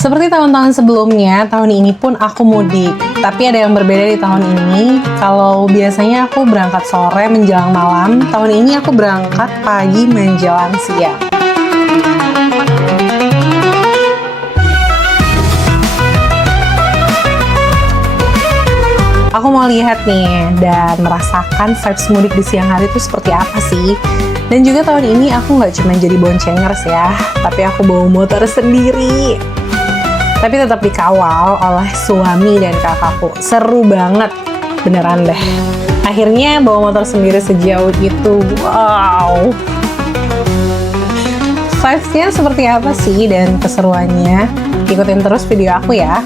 Seperti tahun-tahun sebelumnya, tahun ini pun aku mudik. Tapi ada yang berbeda di tahun ini. Kalau biasanya aku berangkat sore menjelang malam, tahun ini aku berangkat pagi menjelang siang. Aku mau lihat nih dan merasakan vibes mudik di siang hari itu seperti apa sih. Dan juga tahun ini aku nggak cuma jadi boncengers ya, tapi aku bawa motor sendiri. Tapi tetap dikawal oleh suami dan kakakku. Seru banget, beneran deh. Akhirnya bawa motor sendiri sejauh itu, wow. Vibes-nya seperti apa sih dan keseruannya? Ikutin terus video aku ya.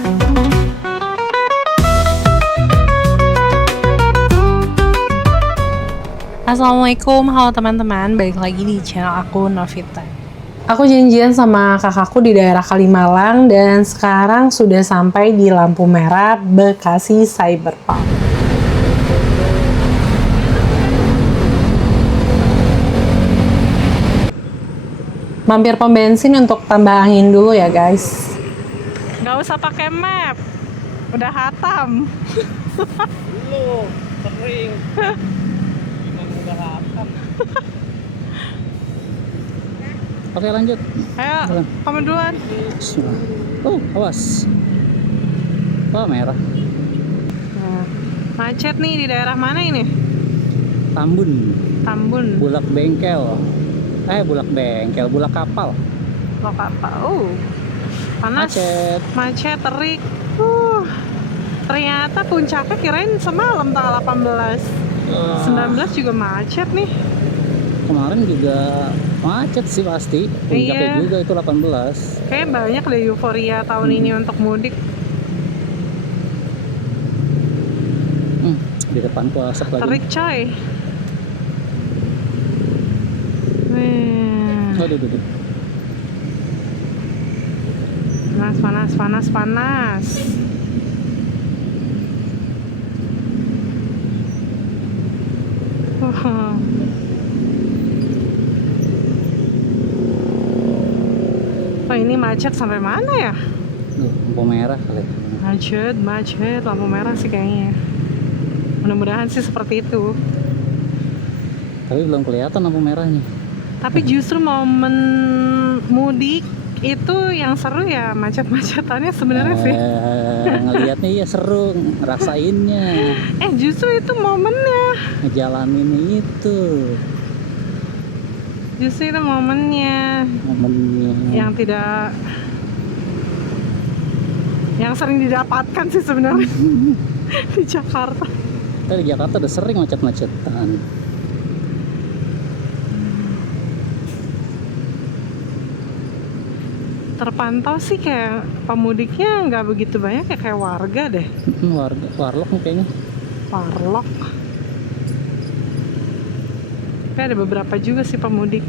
Assalamualaikum, halo teman-teman, balik lagi di channel aku Novita. Aku janjian sama kakakku di daerah Kalimalang dan sekarang sudah sampai di lampu merah Bekasi Cyberpark. Mampir pom bensin untuk tambah angin dulu ya guys. Gak usah pakai map, udah hatam. Lu sering udah hatam. Oke lanjut. Ayo, kamu duluan. Oh awas. Oh merah. Nah, macet nih di daerah mana ini? Tambun. Tambun. Bulak bengkel. Bulak bengkel. Bulak kapal. Bulak apa? Panas. Macet terik. Ternyata puncaknya kirain semalam tanggal 18. 19 juga macet nih. Kemarin juga macet sih pasti. Puncaknya juga itu 18. Kayak banyak deh euforia tahun ini untuk mudik. Di depanku asap lagi. Terik coy. Aduh. Panas. Oh, ini macet sampai mana ya? Lampu merah kali. Macet, lampu merah sih kayaknya. Mudah-mudahan sih seperti itu. Tapi belum kelihatan lampu merahnya. Tapi justru momen mudik itu yang seru ya, macet-macetannya sebenarnya sih. Ngelihatnya iya seru, ngerasainnya. Justru itu momennya. Ngejalanin itu. Justru itu momennya. Yang sering didapatkan sih sebenarnya di Jakarta. Kita di Jakarta udah sering macet-macetan. Terpantau sih kayak pemudiknya nggak begitu banyak ya, kayak warga deh. Warlock nih kayaknya. Warlock. Tapi ada beberapa juga sih pemudik.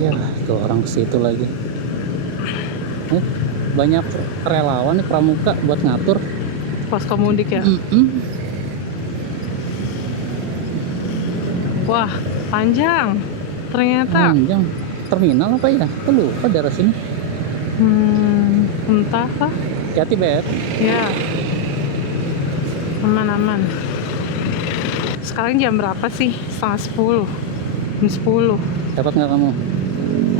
Ya, tuh orang ke situ lagi. Banyak relawan nih pramuka buat ngatur Posko mudik ya. Wah, panjang. Ternyata. Panjang. Terminal apa ya? Aku lupa daerah sini. Entah lah. Hati-hati, Beb. Ya. Aman. Sekarang jam berapa sih? 9:30. Jam 10. Dapat nggak kamu?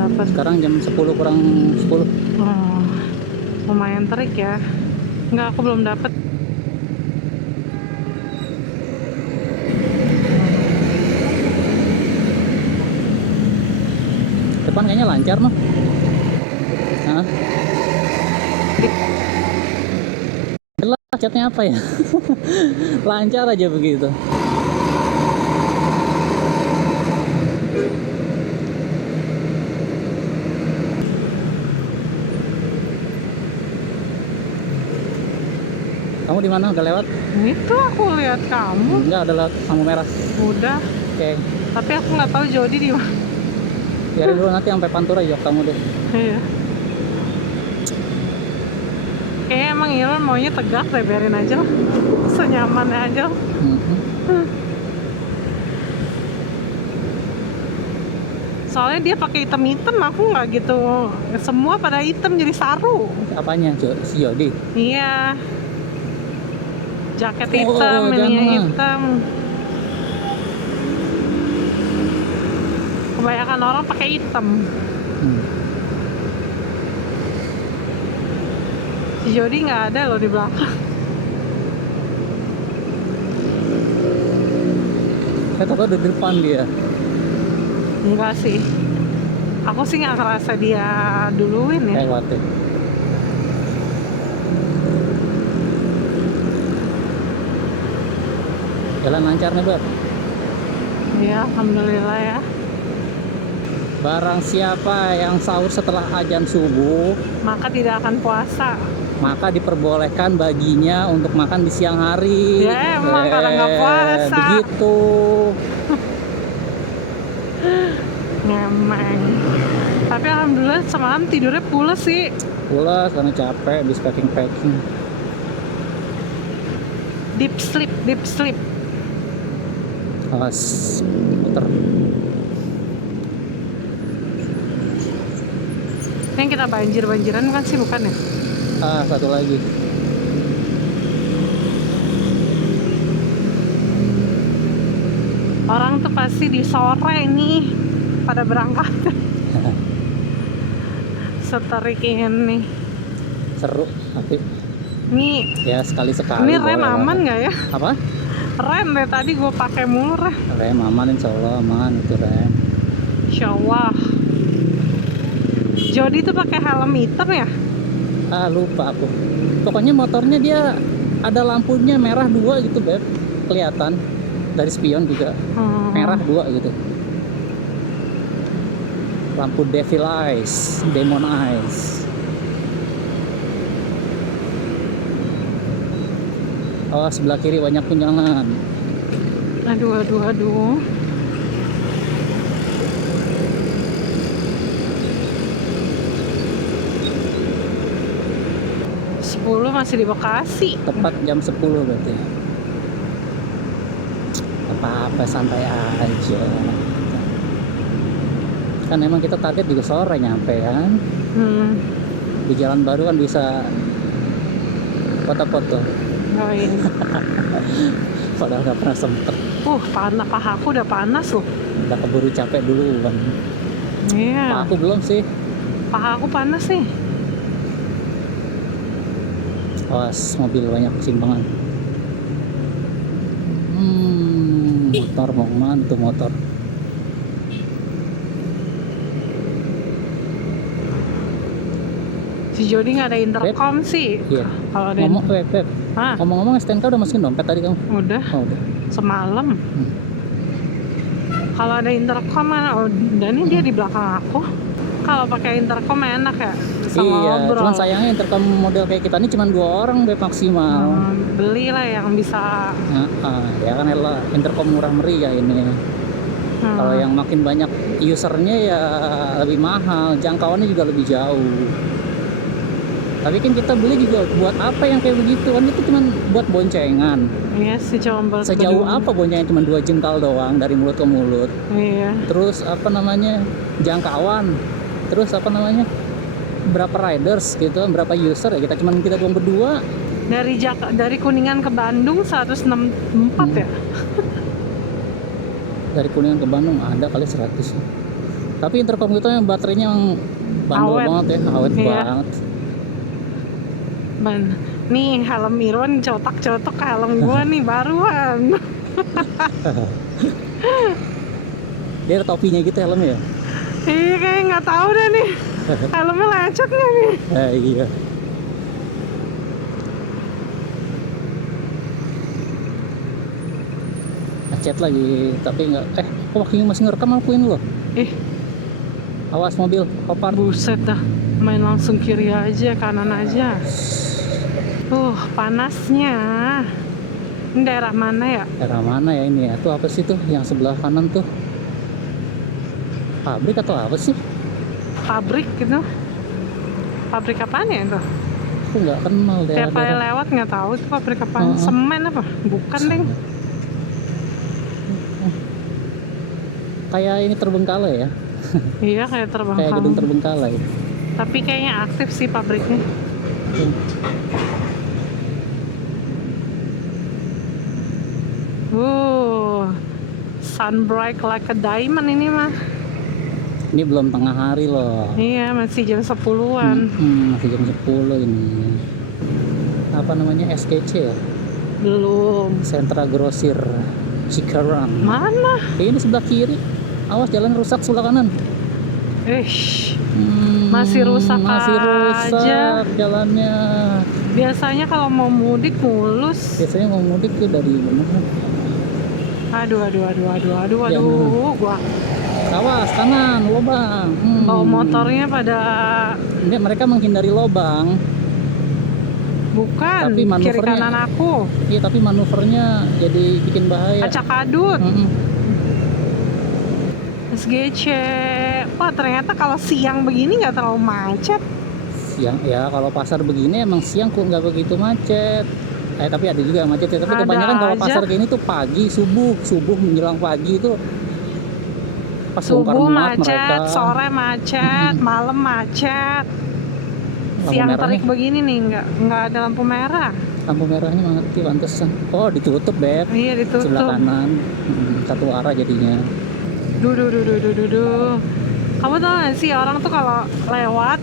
Dapat. Sekarang jam 10 kurang 10. Lumayan terik ya. Enggak, aku belum dapat. Depan kayaknya lancar noh. Jelas catnya apa ya? Lancar aja begitu. Kamu di mana? Udah lewat? Itu aku lihat kamu. Enggak, ada lampu merah. Udah. Oke. Tapi aku nggak tahu Jody di mana. Biarin dulu nanti sampai Pantura yuk kamu deh. Iya. Kayaknya emang Elon maunya tegak deh, biarin aja lah. Senyamannya aja. Soalnya dia pakai hitam-hitam, aku nggak gitu. Semua pada hitam jadi saru. Apanya, si Jody? Iya. Jaket Oh, hitam, ininya jangan. hitam. Kebanyakan orang pakai hitam. Si Jody nggak ada loh di belakang. Saya tahu di depan dia. Enggak sih. Aku sih nggak ngerasa dia duluin ya. Kayak wasit. Jalan lancar nih, Bab. Iya, alhamdulillah ya. Barang siapa yang sahur setelah azan subuh, Maka tidak akan puasa. maka diperbolehkan baginya untuk makan di siang hari. Ya, emang karena nggak puasa. Begitu. Ngemeng. Tapi alhamdulillah semalam tidurnya pules sih. Pulas karena capek habis packing. Deep sleep. Awas, muter. Yang kita banjiran kan sih, bukan ya? Satu lagi. Orang tuh pasti di sore nih pada berangkat. Seterik ini. Seru, tapi Nih, ya sekali-sekali. ini rem boleh aman lah. nggak ya? Apa? Rem deh tadi gue pakai mulu rem. Rem aman, insya Allah aman itu rem. Insya Allah. Jody tuh pakai helm hitam ya? Lupa aku. Pokoknya motornya dia ada lampunya merah 2 gitu, Beb. Kelihatan dari spion juga. Merah 2 gitu. Lampu Devil Eyes, Demon Eyes. Oh, sebelah kiri banyak tunjangan. Aduh. 10 masih di Bekasi. Tepat jam 10 berarti. Apa-apa, santai aja. Kan emang kita target juga sore nyampe kan. Di jalan baru kan bisa foto-foto. Oh ini. Padahal nggak pernah sempet. Pahaku udah panas loh. Udah keburu capek dulu kan. Iya. Aku belum sih. Pahaku panas nih. Awas, mobil banyak simpangan. Motor mau kemana tuh motor? Si Jody nggak ada intercom sih. Iya. Kalau ada Beb. Hah? Ngomong-ngomong STNK udah masukin dompet tadi kamu? Udah Oh, udah. semalam. Kalau ada intercom dan ini dia di belakang aku. Kalau pakai intercom enak ya, bisa ngobrol. Cuman sayangnya intercom model kayak kita ini cuma 2 orang Beb maksimal. Belilah yang bisa. Ya kan elah, intercom murah meriah ini. Kalau yang makin banyak usernya ya lebih mahal, jangkauannya juga lebih jauh. Tapi kan kita beli juga buat apa yang kayak begitu kan, itu cuma buat boncengan. Iya sih, cuma Sejauh apa boncengan, cuma 2 jengkal doang dari mulut ke mulut. Iya. Terus apa namanya, jangkauan. Terus apa namanya, berapa riders gitu, berapa user ya, kita doang berdua. Dari Kuningan ke Bandung 164 ya. Dari Kuningan ke Bandung ada kali 100. Tapi intercom kita yang baterainya yang bandel Awet. banget ya, awet Iya. banget. Nih helm Irwan cotak-cotak ke helm gua nih baruan. Dia ada topinya gitu helmnya ya? Iya, kayak nggak tahu deh nih. Helmnya lecet nggak nih? Iya. Macet lagi, tapi nggak. Kok masih ngerekam akuin loh? Awas mobil, kopar. Buset dah, main langsung kiri aja, kanan aja. Panasnya. Ini daerah mana ya? Daerah mana ya ini ya? Tuh apa sih tuh yang sebelah kanan tuh? Pabrik atau apa sih? Pabrik gitu. Pabrik apaan ya itu? Aku nggak kenal Tiap kali daerah-daerah. lewat nggak tahu itu pabrik apaan. Semen apa? Bukan deh. Kayak ini Terbengkalai ya? Iya, kayak Kayak gedung terbengkalai. terbengkalai. Tapi kayaknya aktif sih pabriknya. Sun bright like a diamond ini mah. Ini belum tengah hari loh. Iya, masih jam 10-an. Masih jam 10 ini. Apa namanya, SKC ya? Belum. Sentra Grosir Cikarang. Mana? Ini sebelah kiri. Awas, jalan rusak sebelah kanan. Masih rusak Masih rusak aja. jalannya. Biasanya kalau mau mudik mulus. Biasanya mau mudik tuh dari mana? Aduh. Ya. Gua Awas, kanan, lubang. bawa motornya pada Ini mereka menghindari lubang. bukan Tapi kiri manuvernya- kanan aku. Iya, tapi manuvernya jadi bikin bahaya. Acak adut. Mm-mm. SGC. Wah, ternyata kalau siang begini nggak terlalu macet. Siang ya, kalau pasar begini emang siang kok nggak begitu macet. Tapi ada juga yang macet ya. Tapi Ada kebanyakan kalau aja. pasar gini tuh pagi, subuh menjelang pagi itu pas bongkar Subuh muat macet, mereka. sore macet, malam macet. Lampu Siang merahnya- terik begini nih nggak ada lampu merah. Lampu merahnya mati, pantesan. Oh, ditutup, Beb. Iya, ditutup. Sebelah kanan. Satu arah jadinya. Duh. Kamu tau gak sih orang tuh kalau lewat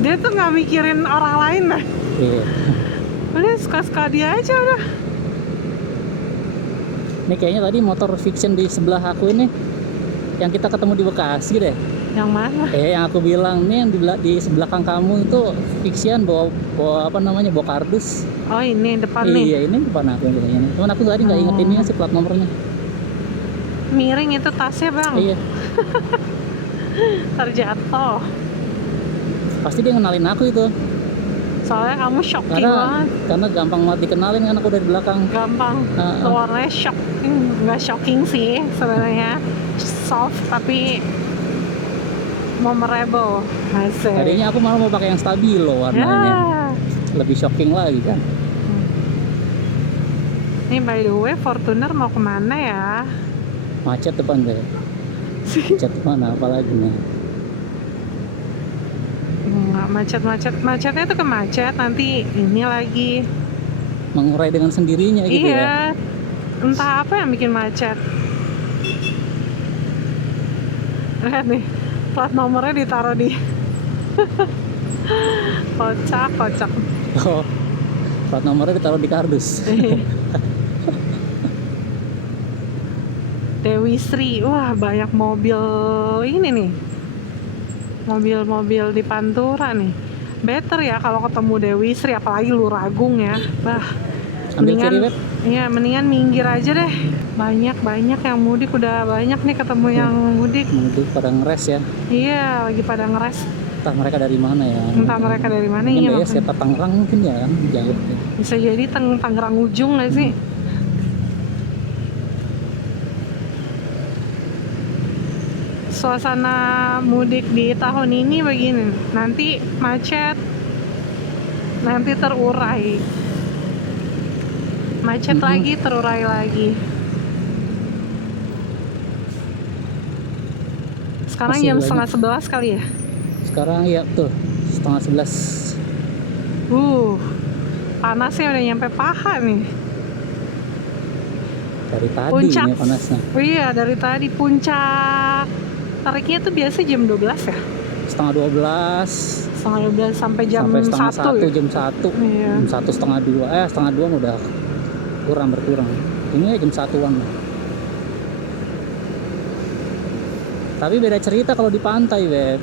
dia tuh nggak mikirin orang lain lah. Iya. Udah suka-suka dia aja udah. Ini kayaknya tadi motor fiction di sebelah aku ini yang kita ketemu di Bekasi deh. Yang mana? Yang aku bilang nih yang di belakang kamu itu fiction bawa apa namanya, bawa kardus. Oh, ini depan nih. Iya, ini depan aku ini. Cuman aku tadi nggak inget ini sih plat nomornya. Miring itu tasnya, Bang. Iya, Terjatuh. pasti dia ngenalin aku itu. Soalnya kamu shocking banget. Karena gampang banget dikenalin kan aku dari belakang. Gampang. Warnanya shocking. Nggak shocking sih sebenarnya. Soft tapi memorable. Asik. Tadinya aku malah mau pakai yang stabilo warnanya. Ya. Lebih shocking lagi kan. Ini by the way, Fortuner mau kemana ya? Macet depan deh. Macet mana apalagi nih. Nggak macetnya tuh kemacet nanti ini lagi. Mengurai dengan sendirinya gitu ya. Iya, entah apa yang bikin macet. Lihat nih, plat nomornya ditaruh di kocak. Oh, plat nomornya ditaruh di kardus. Dewi Sri, wah banyak mobil ini nih. Mobil-mobil di Pantura nih. Better ya kalau ketemu Dewi Sri, apalagi Luragung ya. Bah, Ambil kiri, Beb. iya, mendingan minggir aja deh. Banyak yang mudik, udah banyak nih ketemu yang mudik. Mudik pada ngeres ya. Iya, lagi pada ngeres. Entah mereka dari mana ya. Entah mereka dari mana. Mungkin Iya, ya, makanya. siapa Tangerang mungkin ya kan, jauh. Bisa jadi Tangerang ujung nggak sih? Suasana mudik di tahun ini begini, nanti macet, nanti terurai, macet lagi, terurai lagi. Sekarang Masih jam banyak. 10:30 kali ya. Sekarang ya tuh 10:30. Panasnya udah nyampe paha nih. Dari tadi Puncak. ini panasnya. Oh iya, dari tadi puncak tariknya tuh biasa jam 12 ya. Setengah 12 Setengah 12 sampai jam sampai setengah 1 1, ya? jam 1. Iya. Jam 1 setengah 2. Setengah 2 udah berkurang. Ini ya jam 1-an. Tapi beda cerita kalau di pantai, Beb.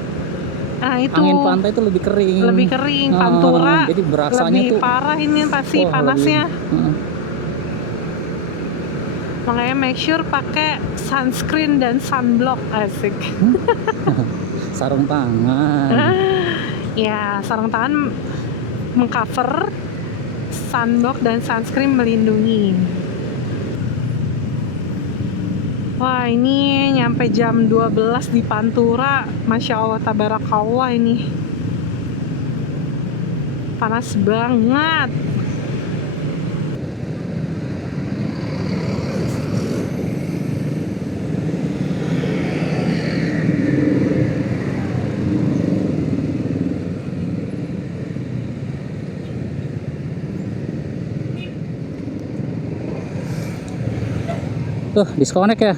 Nah itu Angin pantai itu lebih kering. lebih kering, Pantura Jadi berasanya lebih tuh parah ini pasti wah, panasnya. lebih- Makanya make sure pakai sunscreen dan sunblock, asik. sarung tangan. Ya, sarung tangan mengcover, sunblock dan sunscreen melindungi. Wah, ini nyampe jam 12 di Pantura. Masya Allah, tabarakallah ini. Panas banget. Disconnect ya.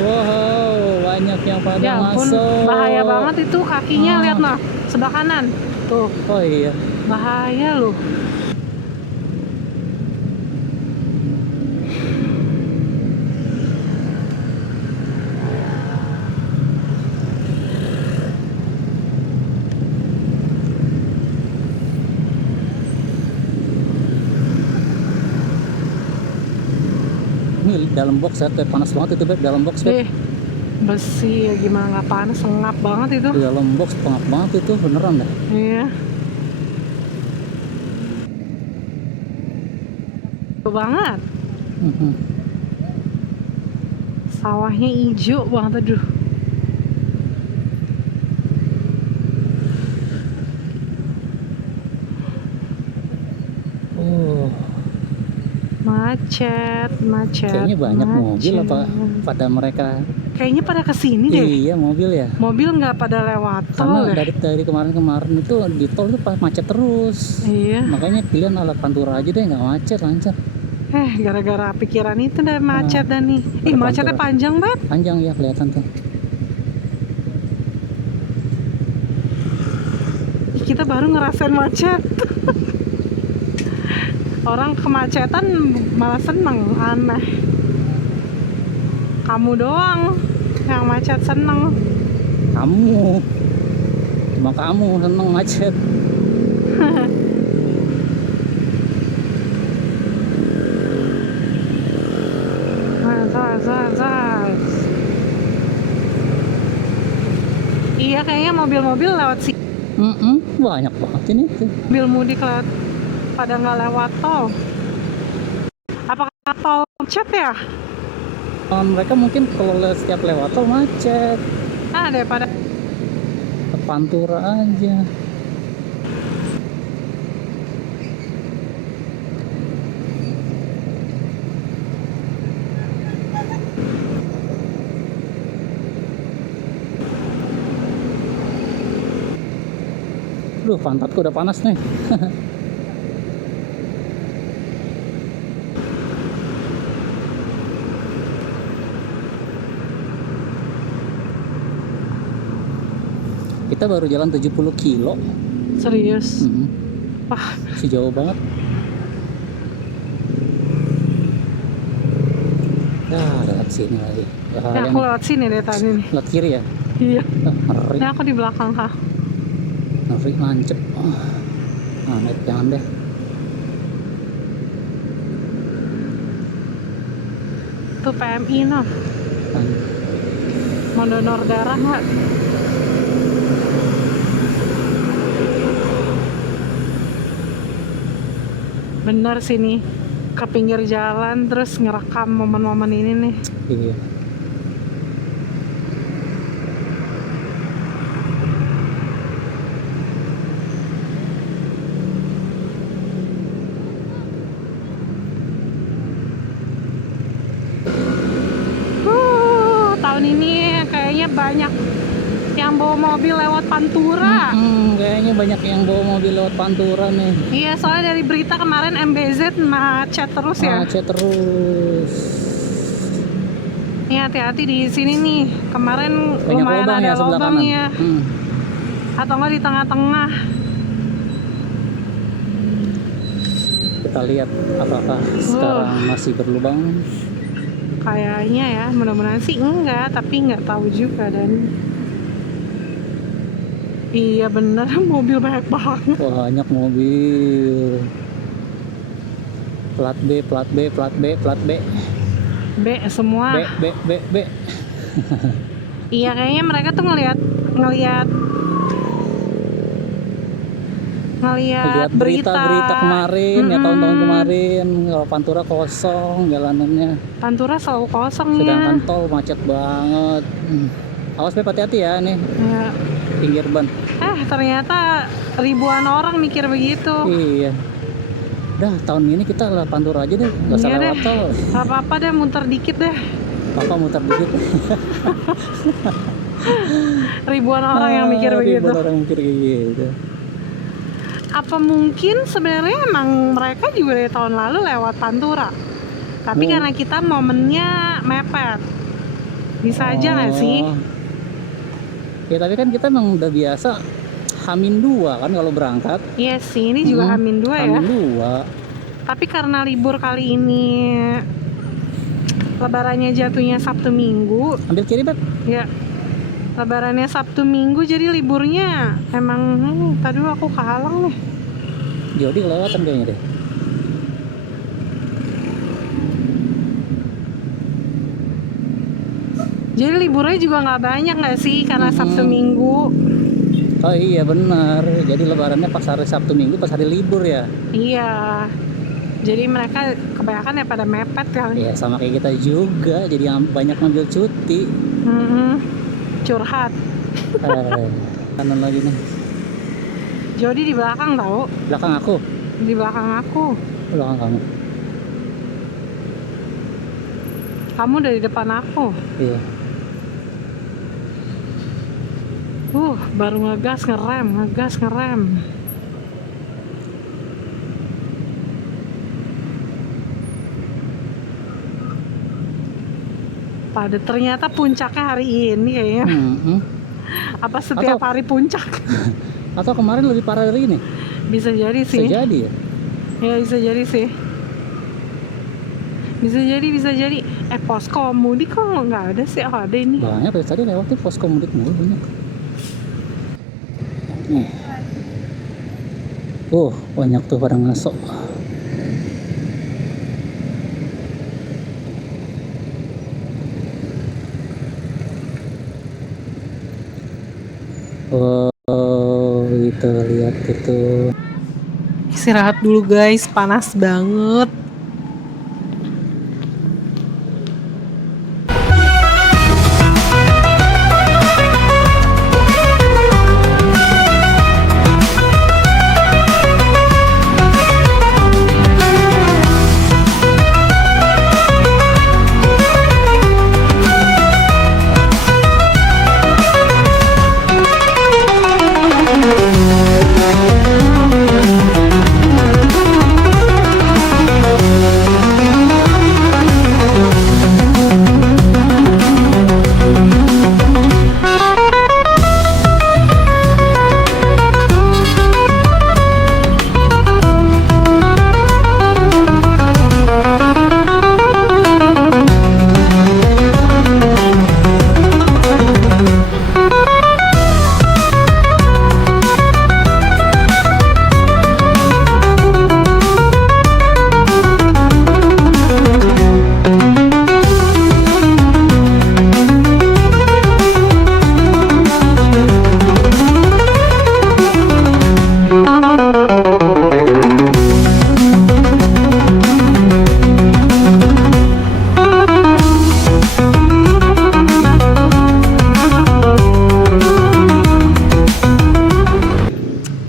Wow, banyak yang pada Ya ampun, masuk. bahaya banget itu kakinya, lihat nah, sebelah kanan. Tuh, Oh iya. bahaya loh. Ini dalam box ya, kayak panas banget itu Beb, dalam box Beb. Besi ya, gimana nggak panas, ngap banget itu. Di dalam box pengap banget itu, beneran dah. Iya. Tuh banget. Mhm. Sawahnya hijau banget, aduh. Macet. Kayaknya banyak mobil macet. apa pada mereka. Kayaknya pada kesini deh. Iya, mobil ya. Mobil nggak pada lewat Karena tol deh. dari kemarin-kemarin itu di tol itu pas macet terus. Iya. Makanya pilihan alat pantura aja deh, nggak macet, lancar. Gara-gara pikiran itu deh macet dan nih. Ada Macetnya pantura. panjang banget. Panjang ya kelihatan tuh. Kita baru ngerasain macet. Orang kemacetan malah seneng, aneh. Kamu doang yang macet seneng. Kamu, cuma kamu seneng macet. Iya, kayaknya mobil-mobil lewat sini. Banyak banget ini tuh. Mobil mudik lewat, pada nggak lewat tol. Apakah tol macet ya? Mereka mungkin kalau setiap lewat tol macet. Daripada Ke pantura aja. Duh, pantatku udah panas nih. Kita baru jalan 70 kilo. serius. Wah, Masih jauh banget. Lewat sini lagi. aku lewat sini deh tadi nih. Lewat kiri ya? Iya. Ngeri. Ini aku di belakang kak. Ngeri, nancep. Naik, jangan deh. Tuh PMI noh. Mau donor darah nggak? Bener sini ke pinggir jalan terus ngerekam momen-momen ini nih. Iya. Tahun ini kayaknya banyak yang bawa mobil lewat Pantura. Kayaknya banyak yang bawa mobil lewat Pantura nih. Iya, soalnya dari berita kemarin MBZ macet terus ya. Macet terus. Nih hati-hati di sini nih. Kemarin Banyak lumayan lubang ada ya sebelah lubang kanan. ya. Atau enggak di tengah-tengah. Kita lihat apakah sekarang masih berlubang. Kayaknya ya, mudah-mudahan sih enggak, tapi nggak tahu juga. Dan iya bener, mobil banyak banget. Banyak mobil. Plat B, plat B, plat B, plat B. B semua. B. Iya, kayaknya mereka tuh ngelihat berita kemarin ya, tahun-tahun kemarin kalau Pantura kosong jalanannya. Pantura selalu kosong ya. Sedangkan tol macet banget. Awas Beb, hati-hati ya nih. Ya. Pinggir ban. Ternyata ribuan orang mikir begitu. Iya. Dah, tahun ini kita lewat Pantura aja deh, nggak usah Iya lewat deh. tol. Gak apa-apa deh, muter dikit deh. Papa muter dikit. Ribuan orang yang mikir begitu. Ribuan orang mikir kayak gitu. Apa mungkin sebenarnya emang mereka juga dari tahun lalu lewat Pantura, tapi karena kita momennya mepet, bisa aja nggak sih? Ya tapi kan kita emang udah biasa H-2 kan kalau berangkat. Iya sih, ini juga H-2 ya. H-2. Tapi karena libur kali ini lebarannya jatuhnya Sabtu Minggu. Ambil kiri, Beb. Ya. Lebarannya Sabtu Minggu, jadi liburnya emang tadi aku kehalang nih. Jody kelewatan kayaknya deh. Jadi liburnya juga nggak banyak nggak sih karena Sabtu Minggu. Oh iya benar. Jadi lebarannya pas hari Sabtu Minggu, pas hari libur ya. Iya. Jadi mereka kebanyakan ya pada mepet kan. Iya, sama kayak kita juga. Jadi banyak ngambil cuti. Curhat. Kanan lagi nih. Jody di belakang tahu. Belakang aku. Di belakang aku. Belakang kamu. Kamu dari depan aku. Iya. Baru ngegas ngerem. Padat ternyata puncaknya hari ini kayaknya. Apa setiap hari puncak? Atau kemarin lebih parah dari ini? Bisa jadi sih. Bisa jadi ya? Ya bisa jadi sih. Bisa jadi. Posko mudik kok nggak ada sih? Oh ada ini. Banyak dari tadi lewatnya posko mudik mulu banyak. Banyak tuh pada ngasok. Itu lihat itu. Istirahat dulu guys, panas banget.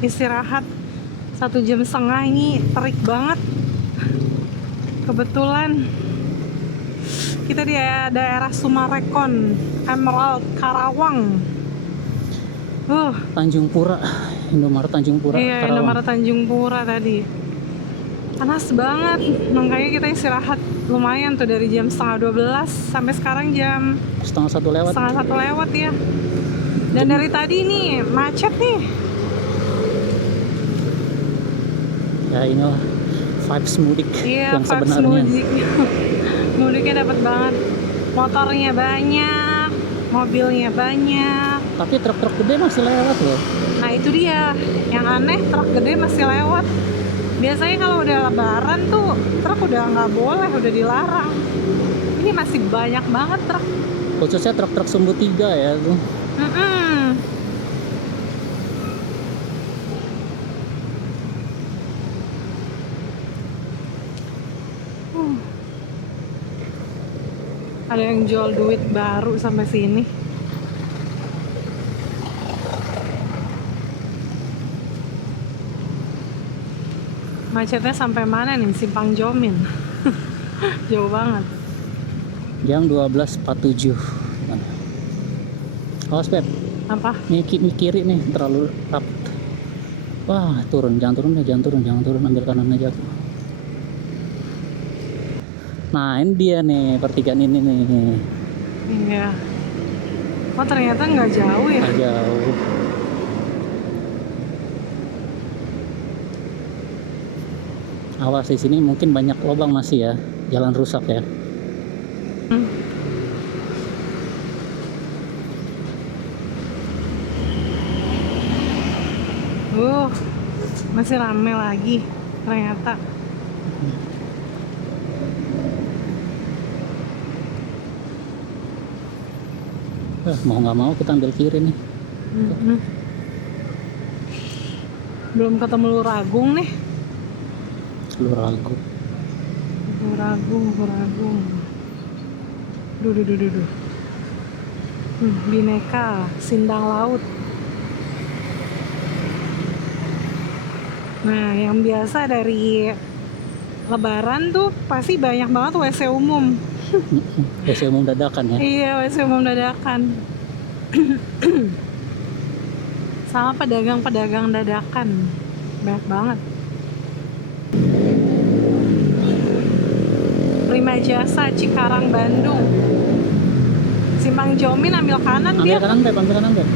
Istirahat 1,5 jam ini terik banget. Kebetulan kita di daerah Sumarekon, Emerald, Karawang. Tanjung Pura, Indomaret Tanjung Pura. Iya, Karawang. Indomaret Tanjung Pura tadi. Panas banget, makanya kita istirahat lumayan tuh dari jam 11:30 sampai sekarang jam 1:30 lewat. 1:30 lewat ya. Dan dari tadi nih macet nih. Ya inilah vibes mudik yang vibes sebenarnya. Mudiknya dapat banget. Motornya banyak, mobilnya banyak. Tapi truk-truk gede masih lewat loh. Nah itu dia, yang aneh truk gede masih lewat. Biasanya kalau udah lebaran tuh truk udah nggak boleh, udah dilarang. Ini masih banyak banget truk. Khususnya truk-truk sumbu 3 ya tuh. Ada yang jual duit baru sampai sini. Macetnya sampai mana nih? Simpang Jomin. Jauh banget. Jam 12.47. Awas Pep. Apa? Ini kiri nih terlalu rapat. Wah, turun, jangan turun deh, jangan turun, ambil kanan aja aku. Nah, ini dia nih, pertigaan ini nih. Iya. Oh ternyata nggak jauh ya. Nggak jauh. Awas di sini mungkin banyak lubang masih ya, jalan rusak ya. Masih rame lagi ternyata. Mau nggak mau kita ambil kiri nih. Belum ketemu Luragung nih. Luragung. Luragung. Duh. Bineka, Sindang Laut. Nah, yang biasa dari Lebaran tuh pasti banyak banget WC umum. WC umum dadakan ya. Iya, WC umum dadakan. Sama pedagang-pedagang dadakan. Banyak banget. Prima Jasa, Cikarang, Bandung. Simpang Jomin ambil kanan Ambil dia. kanan Beb.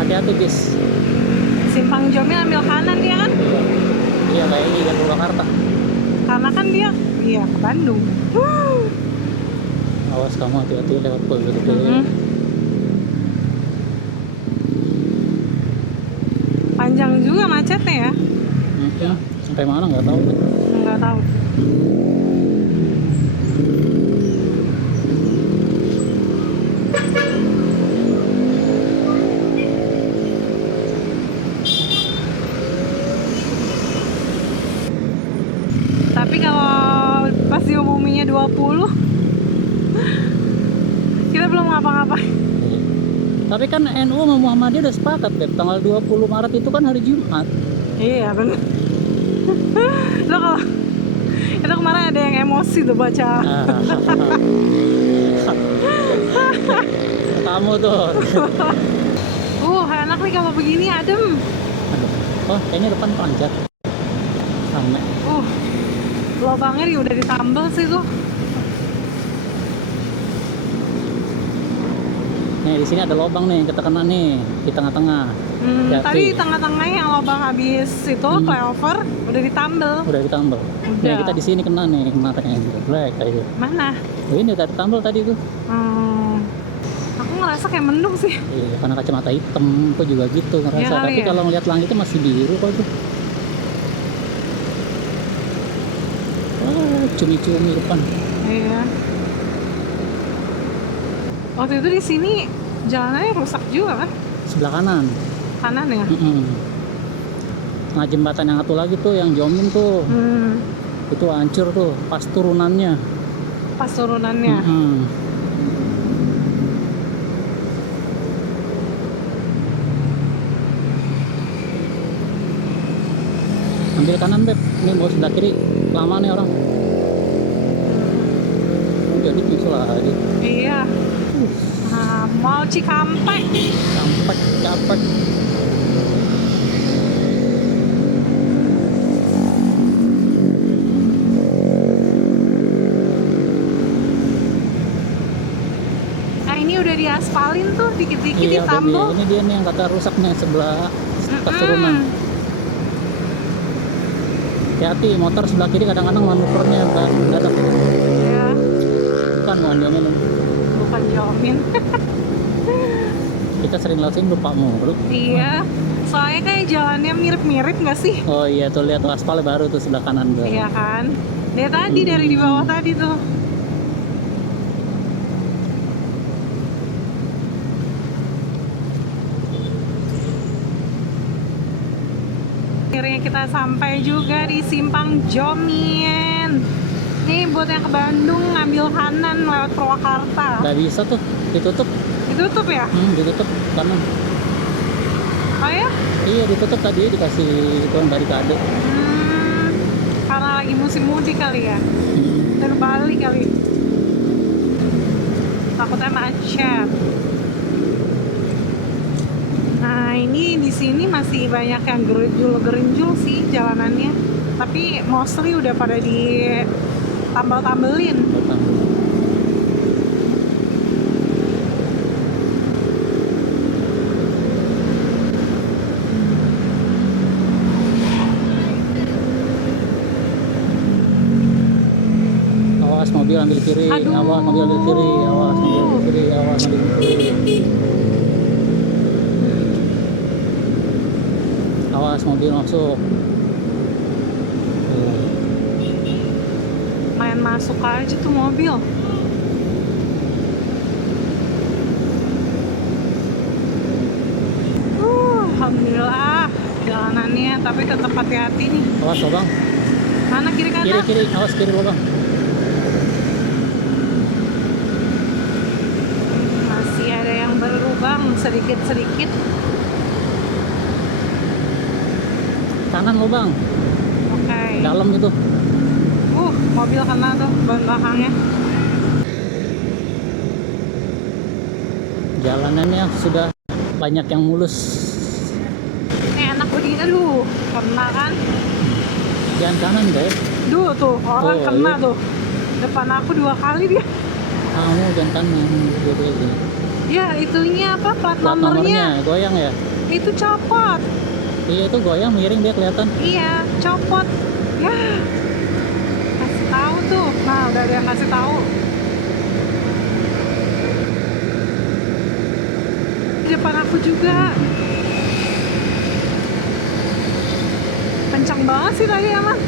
Hati-hati bis. Simpang Jomin ambil kanan dia kan? Iya kayak ini kan Purwakarta. Karena kan dia ke Bandung. Awas kamu hati-hati lewat pol gitu. Panjang juga macetnya ya? Sampai mana nggak tahu. Nggak tahu. Tapi kalau pas diumuminya 20 kita belum ngapa-ngapain. Tapi kan NU sama Muhammadiyah udah sepakat Beb, tanggal 20 Maret itu kan hari Jumat. Iya bener. Lo kalau itu kemarin ada yang emosi tuh baca. Kamu tuh. Enak nih kalau begini adem. Aduh. Oh kayaknya depan panjat. Rame. Lubangnya udah ditambal sih tuh. Nih di sini ada lubang nih, kita kena nih di tengah-tengah. Tadi di tengah-tengahnya yang lubang habis itu flyover udah ditambal. Udah ditambal. Nih kita di sini kena nih kemarin black kayak gitu. Mana? Ini udah ditambal tadi tuh. Aku ngerasa kayak mendung sih. Iya, karena kacamata hitam aku juga gitu ngerasa. Ya, tapi kalau ngeliat langitnya masih biru kok tuh. Cumi-cumi depan. Iya. Waktu itu di sini jalanannya rusak juga kan? Sebelah kanan. Kanan ya? Nah jembatan yang satu lagi tuh yang Jomin tuh. Itu hancur tuh pas turunannya. Pas turunannya. Ambil kanan Beb, ini mau sebelah kiri lama nih orang. Jadi nyusul lagi. Iya. Mall Cikampek. Capek. Ini udah diaspalin tuh dikit-dikit ditambal. Ini dia nih yang kata rusak nih sebelah turunan. Hati-hati motor sebelah kiri kadang-kadang manuvernya mendadak. Iya. Bukan Jomin. Bukan Jomin. Kita sering lewat sini lupa mulu. Iya. Soalnya kayak jalannya mirip-mirip nggak sih? Oh iya tuh lihat aspalnya baru tuh sebelah kanan tuh. Iya kan. Dia tadi dari di bawah tadi tuh. Akhirnya kita sampai juga di Simpang Jomin. Nih buat yang ke Bandung ngambil kanan lewat Purwakarta. Nggak bisa tuh, ditutup. Ditutup ya? Ditutup kanan. Oh ya? Iya ditutup tadi dikasih tuan barikade. Karena lagi musim mudik kali ya? Terbalik kali. Takutnya macet. Nah Nah, ini di sini masih banyak yang gerinjul sih jalanannya. Tapi mostly udah pada ditambal-tambelin. Awas mobil ambil kiri, Aduh. awas mobil ambil kiri, awas mobil ambil kiri, awas mobil ambil kiri. Awas mobil masuk. Main masuk aja tuh mobil. Alhamdulillah jalanannya, tapi tetap hati-hati nih. Awas lo bang, Mana kiri kiri kanan? kiri, awas kiri lo bang. Masih ada yang berlubang sedikit-sedikit. Kanan lo bang, Oke. dalam itu. Mobil kena tuh ban belakangnya. Jalanannya sudah banyak yang mulus. Enak begini, aduh, kena kan? Jangan kanan guys, Duh tuh, orang Oh, kena iya. tuh. Depan aku 2 kali dia. kamu jangan kanan. Gitu. Ya, itunya apa? Plat Plat nomornya. nomornya goyang ya? Itu copot. Iya itu goyang, miring dia kelihatan. Iya, copot. Ya. Kasih tahu tuh. Nah, udah ada yang kasih tahu. Di depan aku juga. Kencang banget sih tadi emang.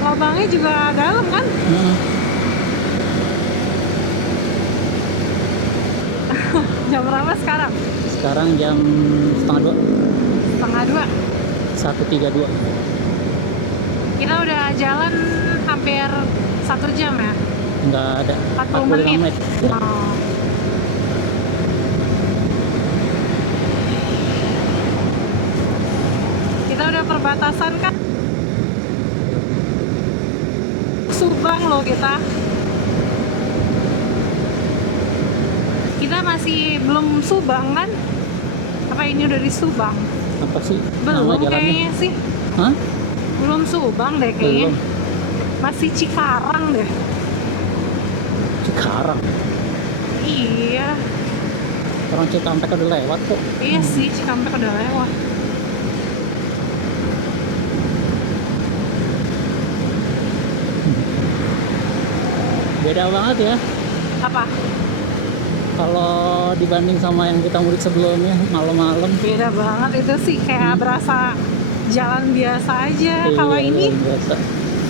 Lubangnya juga dalam kan? Jam berapa sekarang? Sekarang jam setengah 1:30. 1:32. Kita udah jalan hampir 1 jam ya? Nggak ada 40 45 menit. menit. Ya. Oh. Kita udah perbatasan kan? Subang loh kita. Kita masih belum Subang kan? Apa ini udah di Subang? Apa sih nama Belum jalannya? kayaknya sih. Hah? Belum Subang deh kayaknya. Belum. Masih Cikarang deh. Cikarang. Iya. Orang Cikampek udah lewat kok. Iya sih, Cikampek udah lewat. Beda banget ya. Apa? Kalau dibanding sama yang kita mudik sebelumnya malam-malam. Beda banget itu sih, kayak berasa jalan biasa aja. Kalau Iya, ini biasa.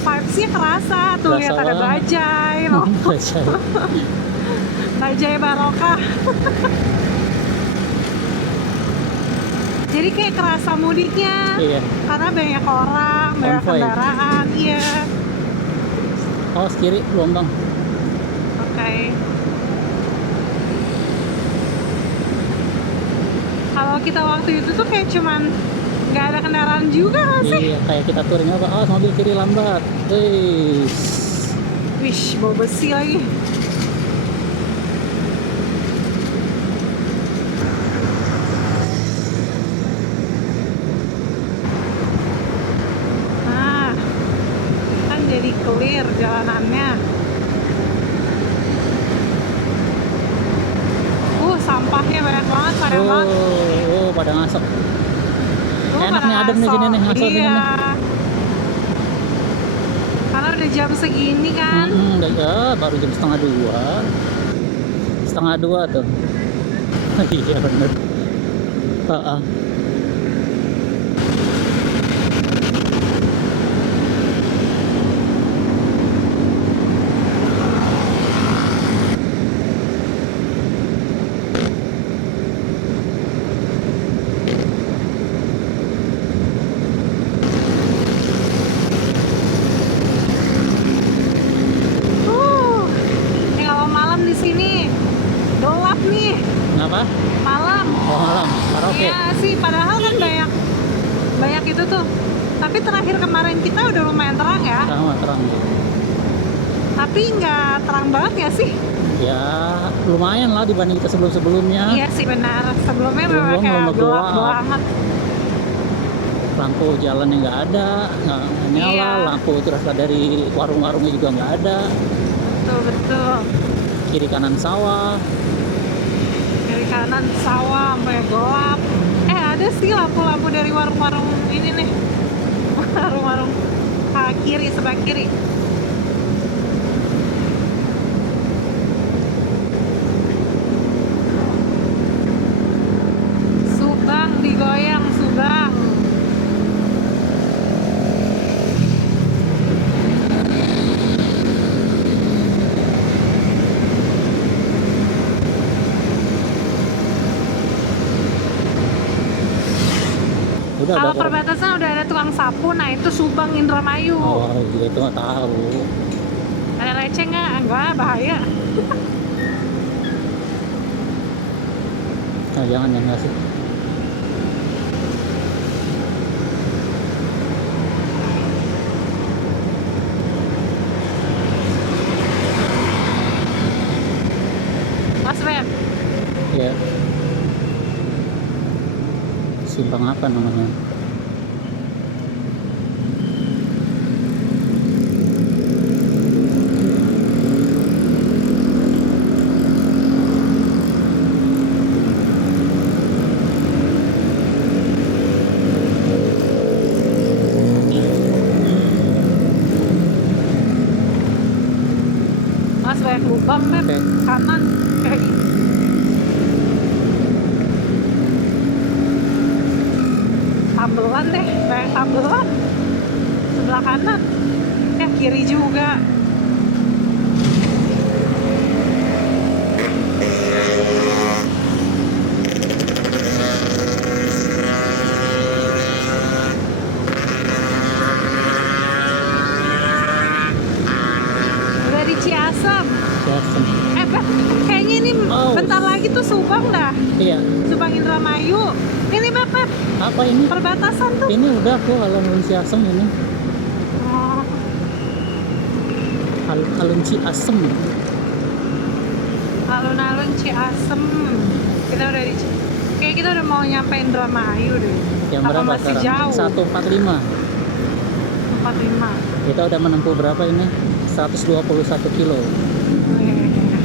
vibes-nya kerasa tuh, Kerasa lihat ada banget. bajai loh. Bajai barokah. Jadi kayak kerasa mudiknya. Iya. Karena banyak orang, banyak Konvoy. kendaraan. Iya. Awas kiri gelombang. Oke. Kalau kita waktu itu tuh kayak cuman nggak ada kendaraan juga nggak sih? Iya, kayak kita touring apa? Awas mobil kiri lambat. Wish, bau besi lagi. Nah, kan jadi clear jalanannya. Sampahnya banyak banget, padat banget. Pada ngasok. Tuh, Enak pada nih, adem nih gini nih, ngasok Iya. gini nih. Karena udah jam segini kan. Udah ya, baru jam 1:30. 1:30 tuh. Iya bener. Heeh. Ini kalau malam di sini gelap nih. Kenapa? Malam. Oh malam, karaoke. Iya sih, padahal kan banyak itu tuh. Tapi terakhir kemarin kita udah lumayan terang ya. Terang. Tapi nggak terang banget ya sih? Ya lumayan lah dibanding kita sebelum-sebelumnya. Iya sih benar. Sebelumnya memang kayak Belum gelap gelap. banget. Lampu jalannya nggak ada, nggak nyala. Iya. Lampu terus dari warung-warungnya juga nggak ada. Betul. Kiri kanan sawah. Dari kanan sawah sampai gelap. Ada sih lampu-lampu dari warung-warung ini nih. Warung-warung kiri, sebelah kiri. Subang digoyang, Subang. Kalau perbatasan udah ada tukang sapu, nah itu Subang Indramayu. Oh iya itu nggak tahu. Ada receh nggak? Enggak, bahaya. Nah, jangan nggak sih. Mas Ben, Ya. Simpang apa namanya? Mas banyak lubang Ben. Oke. Kanan kayak gini. Tambelan deh, banyak tambelan. Sebelah kanan. Ya kiri juga. Udah di Ciasem. Jackson. Ben, kayaknya ini bentar lagi tuh Subang dah. Iya. Subang Indramayu. Ini Beb, Apa ini? perbatasan tuh. Ini udah tuh alun-alun Ciasem ini. Oh, Alun Ciasem. alun-alun Ciasem. Kita udah di kayak kita udah mau nyampe Indramayu deh. Yang Apa berapa masih sekarang? jauh? 145. 45. Kita udah menempuh berapa ini? 121 kilo. Oh, iya, iya.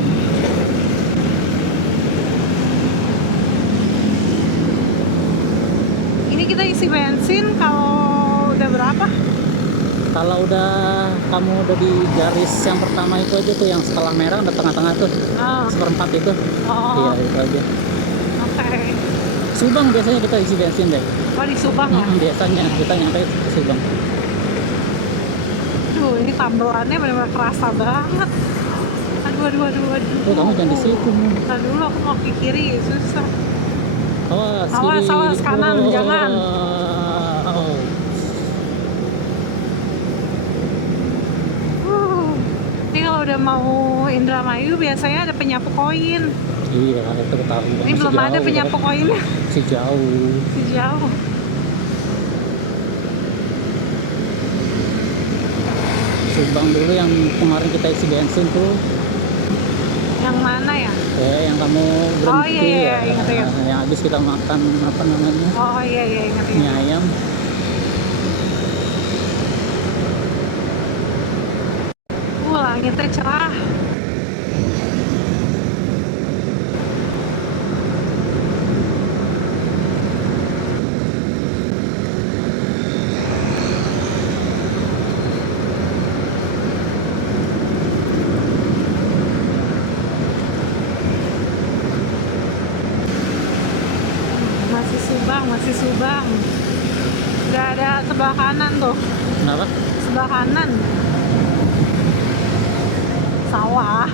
Ini kita isi bensin kalau udah berapa? Kalau udah kamu udah di garis yang pertama itu aja tuh, yang setelah merah udah tengah-tengah tuh, Oh, seperempat itu. Iya oh, itu aja. oke. Subang biasanya kita isi bensin deh. Oh di Subang ya? Biasanya kita nyampe ke Subang. Duh, ini tambelannya benar-benar kerasa banget. Aduh. Oh kamu jangan di situ. Ntar dulu aku mau ke kiri, susah. Awas, Awas, kiri. awas, kanan, jangan. Oh. Ini kalau udah mau Indramayu biasanya ada penyapu koin. Iya, itu ketahuan. Ini belum ada penyapu koinnya. Si jauh. Jauh. Subang dulu yang kemarin kita isi bensin tuh. Yang mana ya? Yang kamu berhenti. Oh, iya, ingat. Yang habis kita makan apa namanya? Oh iya ingat. Mie ayam. Langitnya cerah. Masih Subang. Udah ada sebelah kanan tuh. Kenapa? Sebelah kanan. Sawah.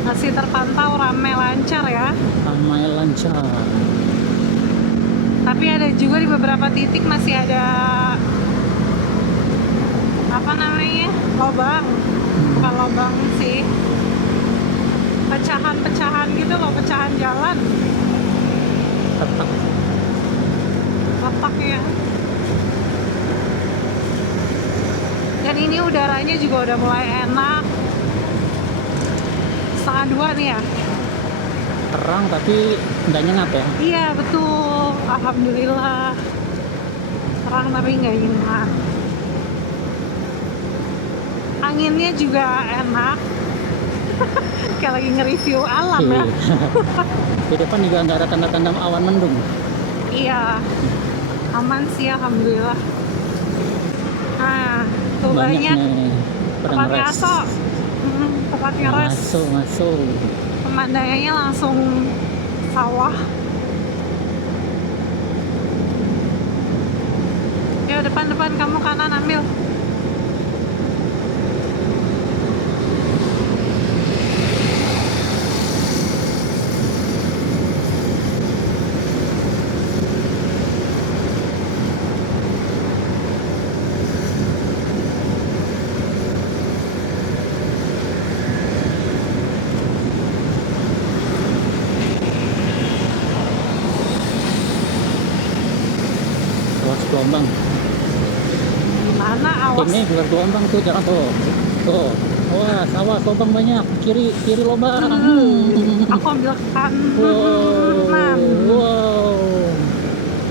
Masih terpantau ramai lancar ya. Ramai lancar. Tapi ada juga di beberapa titik masih ada apa namanya? Lobang. Bukan lobang sih. Pecahan-pecahan gitu loh, pecahan jalan. Retak ya. Ya Dan ini udaranya juga udah mulai enak. 1:30 nih ya. Terang tapi nggak nyengat ya. Iya betul, alhamdulillah. Terang tapi nggak nyengat. Anginnya juga enak. Kayak lagi nge-review alam ya. Di depan juga nggak ada tanda-tanda awan mendung. Iya, aman sih alhamdulillah. Nah, tuh Banyak banyak nih pada tempat ngeres. ngaso. Tempat ngeres. Masuk. Pemandangannya langsung sawah. Ya depan kamu kanan ambil. Awas gelombang. Gimana awas? Ini keluar gelombang tuh, jangan tuh. Tuh. Wah, awas lubang banyak. Kiri lubang. Aku ambil kanan. Wow.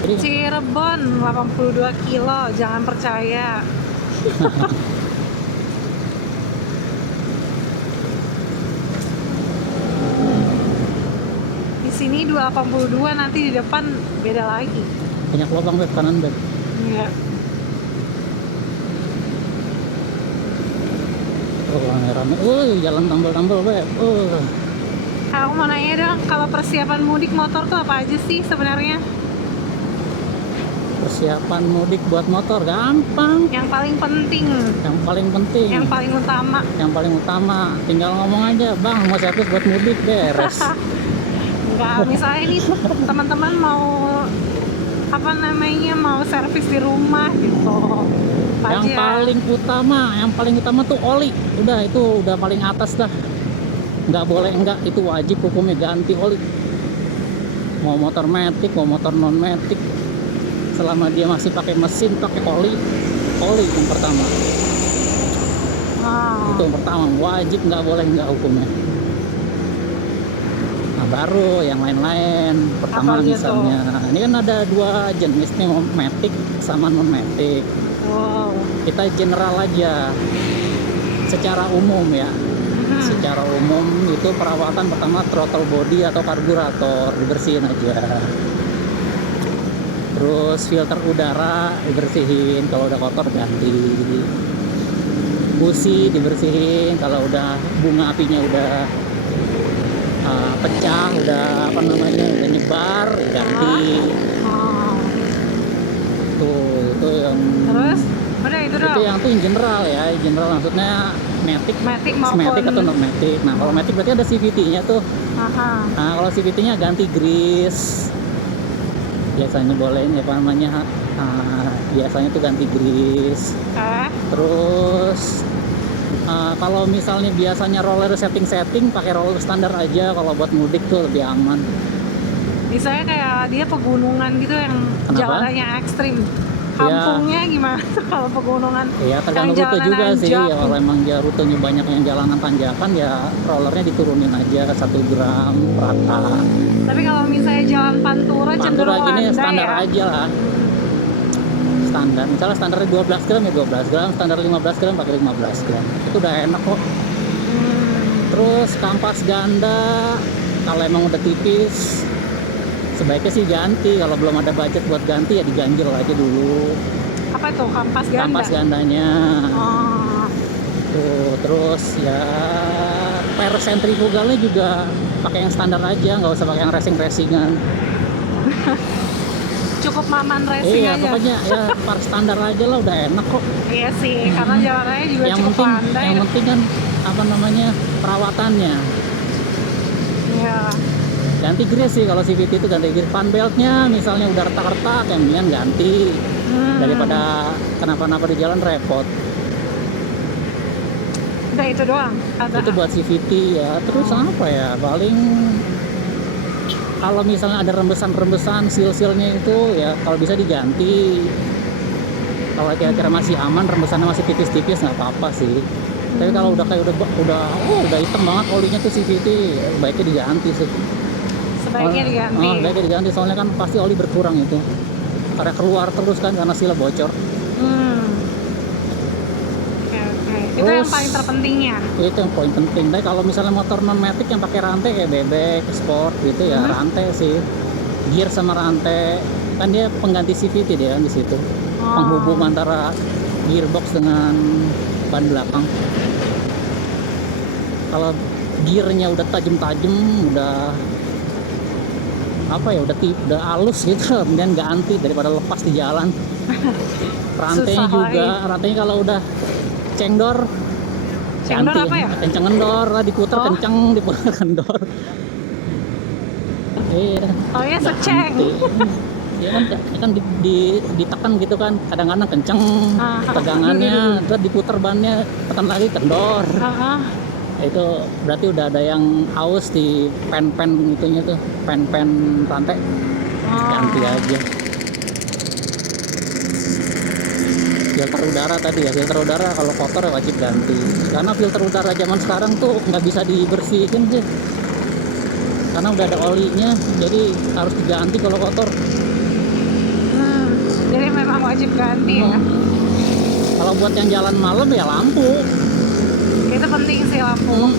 Jadi Cirebon 82 kilo, jangan percaya. Di sini 282, nanti di depan beda lagi. banyak lubang Beb, kanan Beb. Iya. Oh, rame. Jalan tambal-tambal Beb. Aku mau nanya dong, kalau persiapan mudik motor tuh apa aja sih sebenarnya? Persiapan mudik buat motor gampang. Yang paling penting, Yang paling penting. yang paling utama. Yang paling utama, tinggal ngomong aja, Bang, mau servis buat mudik beres. Enggak, misalnya nih teman-teman mau apa namanya, mau servis di rumah gitu. Apa Yang aja? paling utama tuh oli. Udah, itu udah paling atas dah. Nggak boleh enggak, itu wajib hukumnya ganti oli. Mau motor matic, mau motor non matic, selama dia masih pakai mesin, pakai oli yang pertama. Wow. Itu yang pertama, wajib, nggak boleh enggak hukumnya. Nah, baru yang lain-lain. Pertama Apa aja misalnya, ini kan ada dua jenis nih, matic sama non matic. Wow. Kita general aja, secara umum ya. Secara umum itu perawatan pertama throttle body atau karburator dibersihin aja. Terus filter udara dibersihin, kalau udah kotor ganti. Busi dibersihin, kalau udah bunga apinya udah pecah, udah apa namanya, udah nyebar, ganti. Oh. Tuh, itu yang Terus udah itu dong. itu yang tuh yang general ya, general maksudnya matic maupun atau non matic. Nah, kalau matic berarti ada CVT-nya tuh. Aha. Nah, kalau CVT-nya ganti grease. Biasanya boleh ini apa namanya? Biasanya tuh ganti grease. Terus kalau misalnya biasanya roller setting pakai roller standar aja, kalau buat mudik tuh lebih aman. Misalnya kayak dia pegunungan gitu yang Kenapa? jalanannya ekstrim. Kampungnya gimana tuh kalau pegunungan? Ya tergantung Yang rute juga jalanan sih. nanjak. Ya, kalau emang dia rutenya banyak yang jalanan tanjakan, ya rollernya diturunin aja 1 gram rata. Tapi kalau misalnya jalan Pantura cenderung Pantura gini landai standar ya. aja lah. Standar, misalnya standarnya 12 gram ya 12 gram, standar 15 gram pakai 15 gram. Itu udah enak kok. Terus kampas ganda, kalau emang udah tipis, sebaiknya sih ganti. Kalau belum ada budget buat ganti, ya diganjel aja dulu. Apa tuh kampas ganda? Kampas gandanya. Oh. Tuh, terus ya per sentrifugalnya juga pakai yang standar aja, nggak usah pakai yang racingan. Cukup maman racing Iya, aja. pokoknya ya par standar aja lah, udah enak kok. Iya sih, karena jalanannya juga Yang cukup penting, landai. yang penting kan apa namanya, perawatannya. Iya. Ganti grease sih kalau CVT itu, ganti grease. Fan beltnya misalnya udah retak-retak, yang mendingan ganti daripada kenapa-napa di jalan repot. Udah itu doang. Itu buat CVT ya. Terus apa ya, paling kalau misalnya ada rembesan-rembesan, seal-sealnya itu ya kalau bisa diganti. Kalau kira-kira masih aman, rembesannya masih tipis-tipis nggak apa-apa sih. Tapi kalau udah kayak udah hitam banget olinya tuh CVT, baiknya diganti sih. Sebaiknya diganti. Sebaiknya diganti, soalnya kan pasti oli berkurang itu. Karena keluar terus kan karena sila bocor. Oke. Itu yang paling terpentingnya. Itu yang poin penting. Tapi kalau misalnya motor non matic yang pakai rantai kayak bebek, sport gitu ya, rantai sih. Gear sama rantai kan dia pengganti CVT dia kan di situ. Penghubung antara gearbox dengan ban belakang. Kalau gearnya udah tajam-tajam, udah apa ya, udah halus gitu, kemudian ganti daripada lepas di jalan. Rantainya juga, rantainya kalau udah cengdor ganti, apa ya? kenceng kendor lah, diputer kenceng, diputer kendor. Iya. Oh ya, seceng. Ya kan ditekan gitu kan, kadang-kadang kenceng tegangannya, terus diputer bannya, tekan lagi kendor. Itu berarti udah ada yang aus di pen itunya tuh, pen rantai. Ganti aja. Filter udara tadi ya, filter udara kalau kotor ya wajib ganti. Karena filter udara zaman sekarang tuh nggak bisa dibersihin sih, karena udah ada olinya, jadi harus diganti kalau kotor. Jadi memang wajib ganti ya. Kalau buat yang jalan malam ya lampu. Itu penting sih, lampu.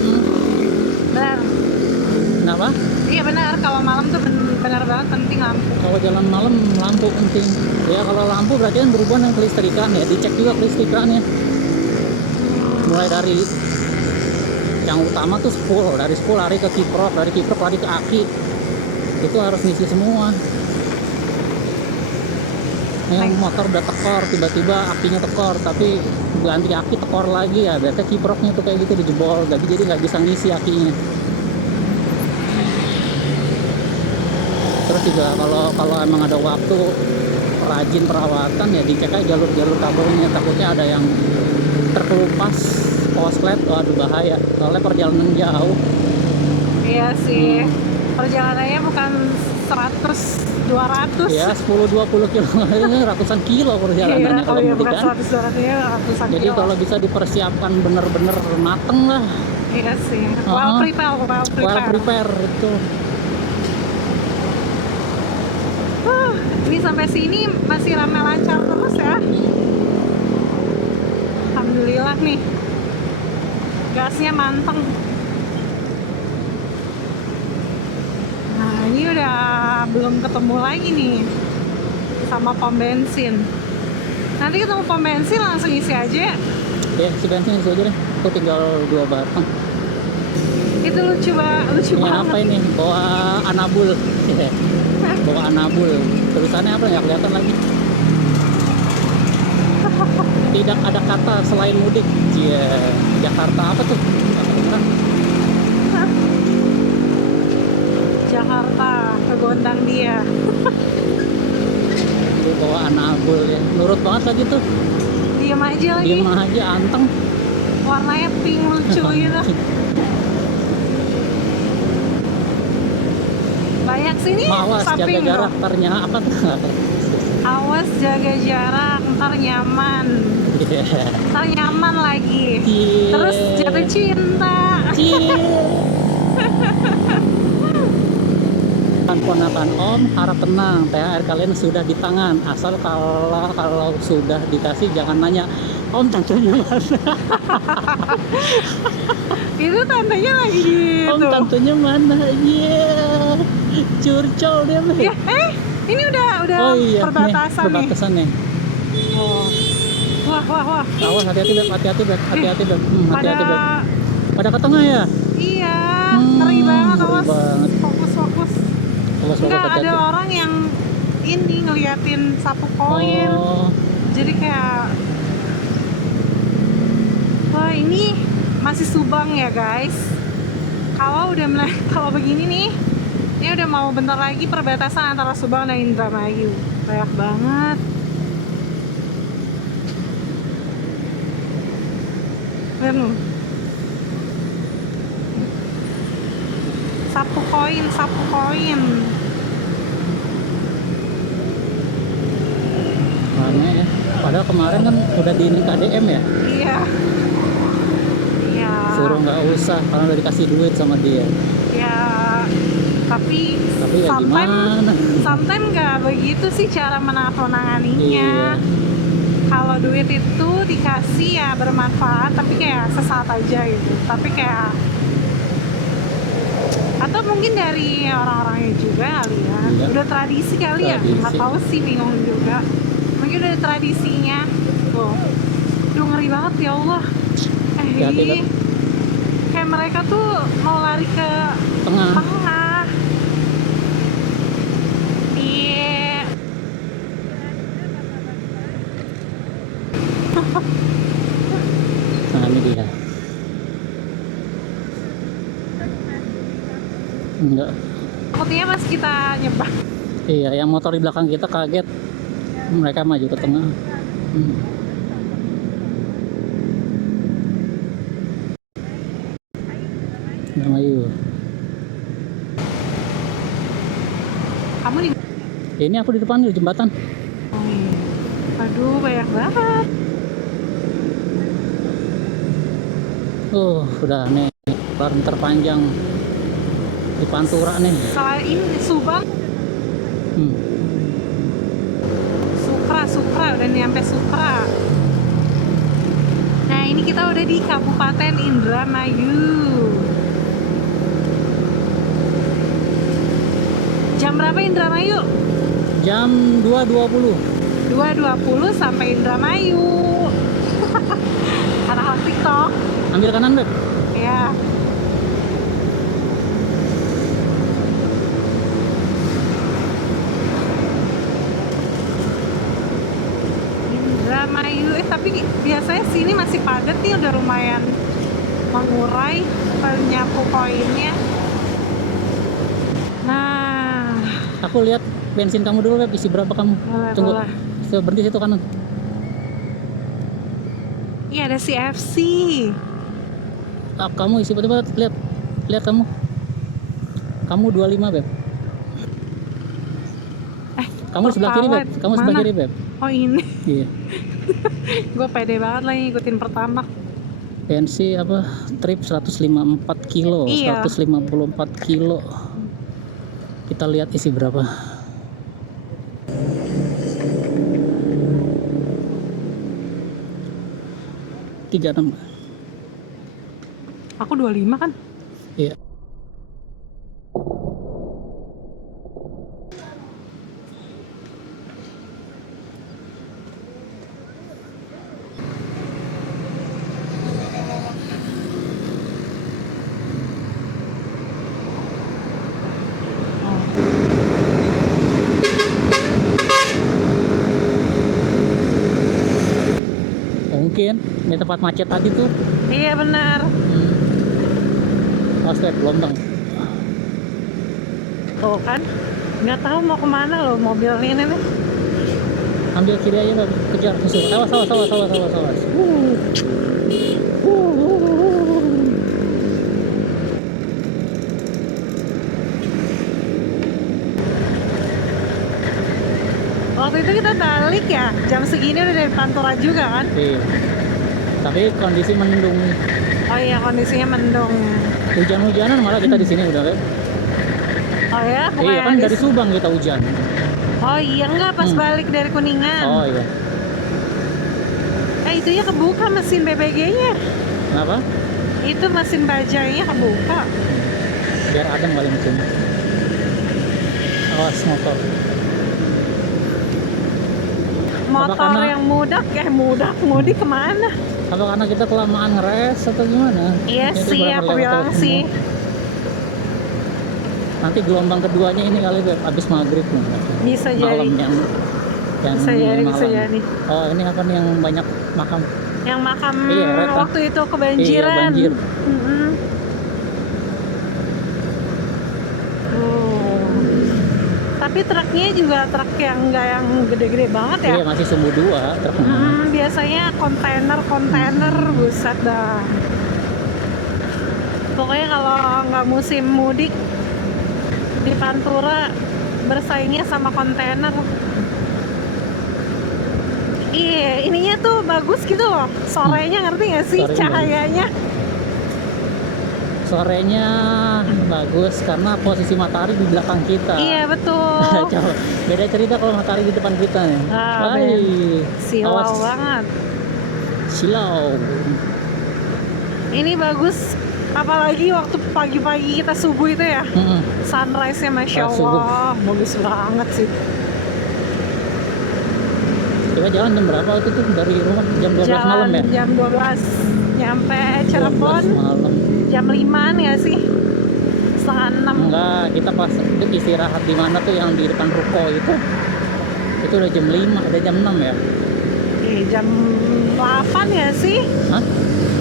Benar. Kenapa? Iya benar, kalau malam tuh benar banget penting lampu. Kalau jalan malam lampu penting. Ya kalau lampu berarti kan berhubungan dengan kelistrikan ya, dicek juga kelistrikannya. Mulai dari yang utama tuh spool, dari spool lari ke kiprok, dari kiprok lari ke aki. Itu harus ngisi semua. Yang motor udah tekor, tiba-tiba akinya tekor, tapi ganti aki tekor lagi ya, berarti kiproknya tuh kayak gitu dijebol, jadi nggak bisa ngisi akinya. Terus juga kalau emang ada waktu rajin perawatan ya dicek aja jalur kabelnya, takutnya ada yang terkelupas koslet, waduh bahaya, soalnya perjalanan jauh. Iya sih, perjalanannya bukan 100-200 ya, 10-20 kilo, ratusan kilo perjalanannya. Kalau mudik kan ratusan jadi kilo. kalau bisa dipersiapkan bener-bener mateng lah. Iya sih, well prepare itu. Ini sampai sini masih ramai lancar terus ya. Alhamdulillah nih, gasnya manteng. Nah ini udah belum ketemu lagi nih sama pom bensin. Nanti ketemu pom bensin langsung isi aja. Ya si bensin isi aja deh, aku tinggal 2 batang. Itu lucu ini banget. Apa ini, bawa anabul. Bawa anabul, tulisannya apa nggak kelihatan lagi. Tidak ada kata selain mudik. Jakarta apa tuh? Jakarta ke Gondang dia. Itu bawa anabul ya, nurut banget lagi tuh. Diam aja anteng. Warnanya pink lucu gitu. Banyak sini awas jaga jarak, ternyata apa tuh? Awas jaga jarak, ntar nyaman. Ntar nyaman lagi. Terus jatuh cinta. Ponakan Om, harap tenang, THR kalian sudah di tangan. Asal kalau sudah dikasih jangan nanya, Om tantenya mana? Itu tantenya lagi gitu. Om tantenya mana? Curcol dia mah. Ya, ini udah perbatasan nih. Oh. Wah. Awas, hati-hati beb. Hati-hati beb. Pada ke tengah ya? Iya, ngeri banget, awas. Fokus. Enggak, hati-hati. ada orang yang ini ngeliatin sapu koin. Jadi kayak, wah ini masih Subang ya guys. Kalau begini nih, ini udah mau bentar lagi perbatasan antara Subang dan Indramayu. Banyak banget. Lihat nih. Sapu koin. Mana ya? Padahal kemarin kan udah di KDM ya, Iya. Iya. suruh nggak usah karena udah dikasih duit sama dia. Ya, tapi Ya gimana? sometimes nggak begitu sih cara menanganinya. Iya. Kalau duit itu dikasih ya bermanfaat, tapi kayak sesaat aja gitu. Tapi kayak atau mungkin dari orang-orangnya juga kali ya. Iya. Udah tradisi kali ya, Tradisi. nggak tahu sih, bingung juga. Mungkin udah tradisinya. Tuh, duh ngeri banget ya Allah. Hati-hati, Beb. Kayak mereka tuh mau lari ke Tengah. tengah. Iya. Nah ini dia. Enggak. Takutnya pas kita nyebrang. Iya, yang motor di belakang kita kaget. Mereka maju ke tengah. Ayo. Kamu di Ini aku di depan di jembatan. Oh, iya. Aduh, banyak banget. Udah nih bareng terpanjang di Pantura nih. Selain Subang, Sukra udah nyampe Sukra. Nah, ini kita udah di Kabupaten Indramayu. Jam berapa Indramayu? Jam 2.20. 2.20 sampai Indramayu. Anak TikTok. Ambil kanan, Beb. Ya. Indramayu, tapi biasanya sini masih padat nih, udah lumayan mengurai penyapu koinnya. Nah, Aku lihat bensin kamu dulu, Beb. Isi berapa kamu? boleh, Tunggu. boleh. Berhenti situ kanan. Iya, ada CFC. Kamu isi coba lihat. Lihat kamu. Kamu 25, Beb. Kamu sebelah kiri, Beb. Kamu sebelah Mana? kiri, Beb. Oh, ini. Iya. Gue pede banget lagi ngikutin pertama. Pensi apa? Trip 154 kilo, Iya. 154 kilo. Kita lihat isi berapa. Tiga 36. Aku 25 kan? Iya. Mungkin di tempat macet tadi tuh. Iya benar. Mas Beb, gelombang. Tuh kan, nggak tahu mau kemana loh mobil ini nih. Ambil kiri aja, Beb. Kejar musuh. Awas. Waktu itu kita balik ya, jam segini udah dari Pantura juga kan? Iya. Tapi kondisi mendung. Oh iya, kondisinya mendung. Hujan-hujanan malah kita di sini udah, Beb. Oh ya, Iya kan dari Subang kita hujan. Oh iya, enggak pas balik dari Kuningan. Oh iya. Itu ya kebuka mesin BBG-nya. Kenapa? Itu mesin bajainya kebuka. Biar adem kali mesin. Awas motor. Motor karena- yang mudik kemana? Apa karena kita kelamaan ngeres atau gimana? Iya Jadi sih, berapa aku lewat bilang semua. sih. Nanti gelombang keduanya ini kali, Beb, abis maghrib nih. Bisa Malam jadi. yang Bisa jadi, malam. bisa jadi. Oh ini apa nih yang banyak makam? Yang makam Iya, Red, waktu itu kebanjiran. Iya, banjir. Mm-mm. Tapi truknya juga truk yang nggak yang gede-gede banget ya. Iya masih sumbu 2 truknya. Biasanya kontainer buset dah. Pokoknya kalau nggak musim mudik di Pantura bersaingnya sama kontainer. Iya, ininya tuh bagus gitu loh. Sorenya ngerti nggak sih Sorenya cahayanya? Sorenya bagus karena posisi matahari di belakang kita. Iya betul. Coba, beda cerita kalau matahari di depan kita nih. Ah, Wah, silau awas. banget. Silau. Ini bagus, apalagi waktu pagi-pagi kita subuh itu ya. Sunrise-nya Masya Pas subuh. Allah, bagus banget sih. Kita jalan jam berapa waktu itu dari rumah? Jam 12 Jalan malam ya? jam 12, nyampe Cirebon 12 malam. jam 5 ya sih? Setengah 6. Enggak, kita pas itu istirahat di mana tuh yang di depan ruko itu. Itu udah jam 5, udah jam 6 ya? Jam 8 ya sih? Hah?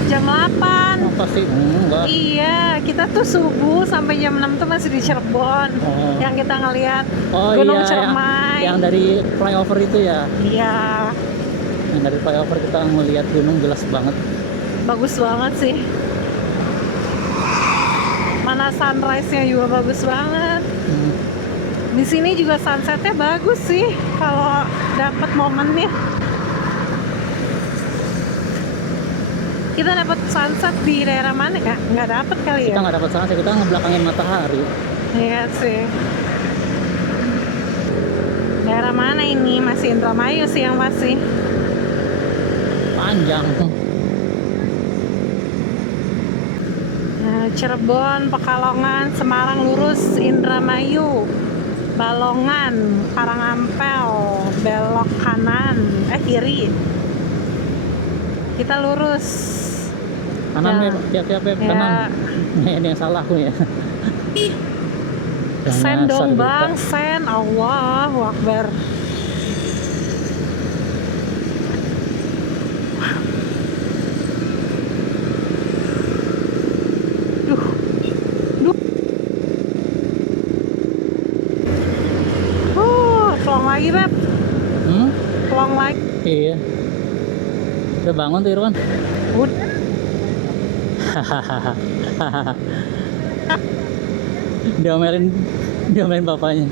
Jam 8. Apa sih? Enggak. Iya, kita tuh subuh sampai jam 6 tuh masih di Cirebon. Oh. Yang kita ngelihat Oh Gunung iya, Ciremai. yang dari flyover itu ya. Iya, Yang dari flyover kita ngelihat gunung jelas banget. bagus banget sih. Mana sunrise-nya juga bagus banget. Di sini juga sunset-nya bagus sih kalau dapat momennya. Kita dapat sunset di daerah mana ya? Nggak dapat kali Kita ya? nggak dapat sunset, kita ngebelakangin matahari. Iya sih. Daerah mana ini? Masih Indramayu sih yang masih. Panjang. Nah, Cirebon, Pekalongan, Semarang lurus, Indramayu, Balongan, Karangampel, belok kanan, kiri. Kita lurus. Kanan Ya. Beb, siap Beb, Ya. kanan. Ini yang salah aku ya. Sen Jangan dong asal bang, kita. sen, Allahu Akbar. Duh, duh. Pelong lagi Beb, pelong lagi. Iya. Udah bangun tuh Irwan? Udah. Diomelin bapaknya.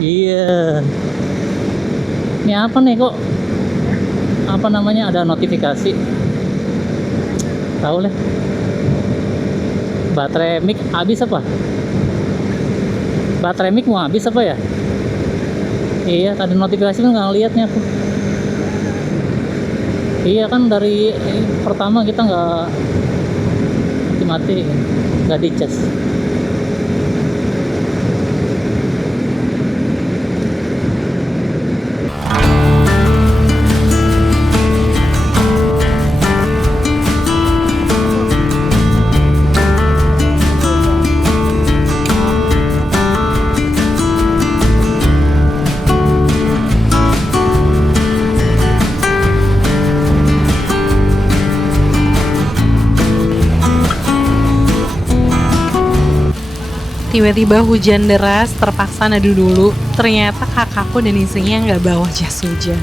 Iya. Ini apa nih kok? Apa namanya, ada notifikasi? Tahu lah. Baterai mic habis apa? Baterai mic mau habis apa ya? Iya, tadi notifikasi kan nggak ngeliatnya aku. Iya kan dari pertama kita nggak mati, nggak dicas. Tiba-tiba hujan deras, terpaksa neduh dulu. Ternyata kakakku dan istrinya nggak bawa jas hujan.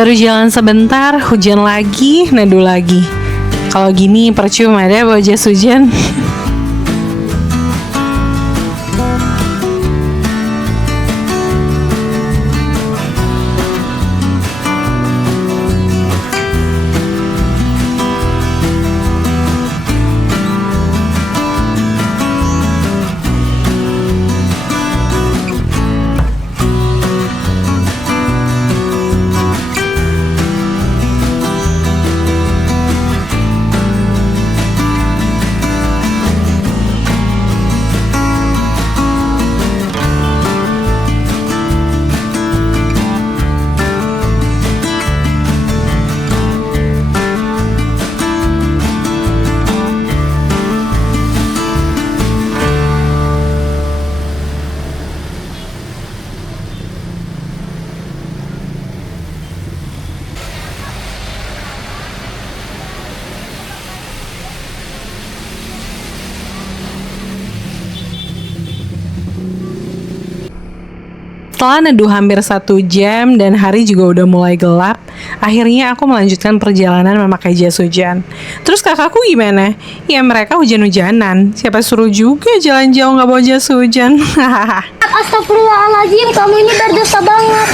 Baru jalan sebentar, hujan lagi, neduh lagi. Kalau gini percuma deh bawa jas hujan. Setelah neduh hampir 1 jam dan hari juga udah mulai gelap, akhirnya aku melanjutkan perjalanan memakai jas hujan. Terus kakakku gimana? Ya mereka hujan-hujanan. Siapa suruh juga jalan jauh nggak bawa jas hujan? Astagfirullahaladzim, kamu ini berdosa banget.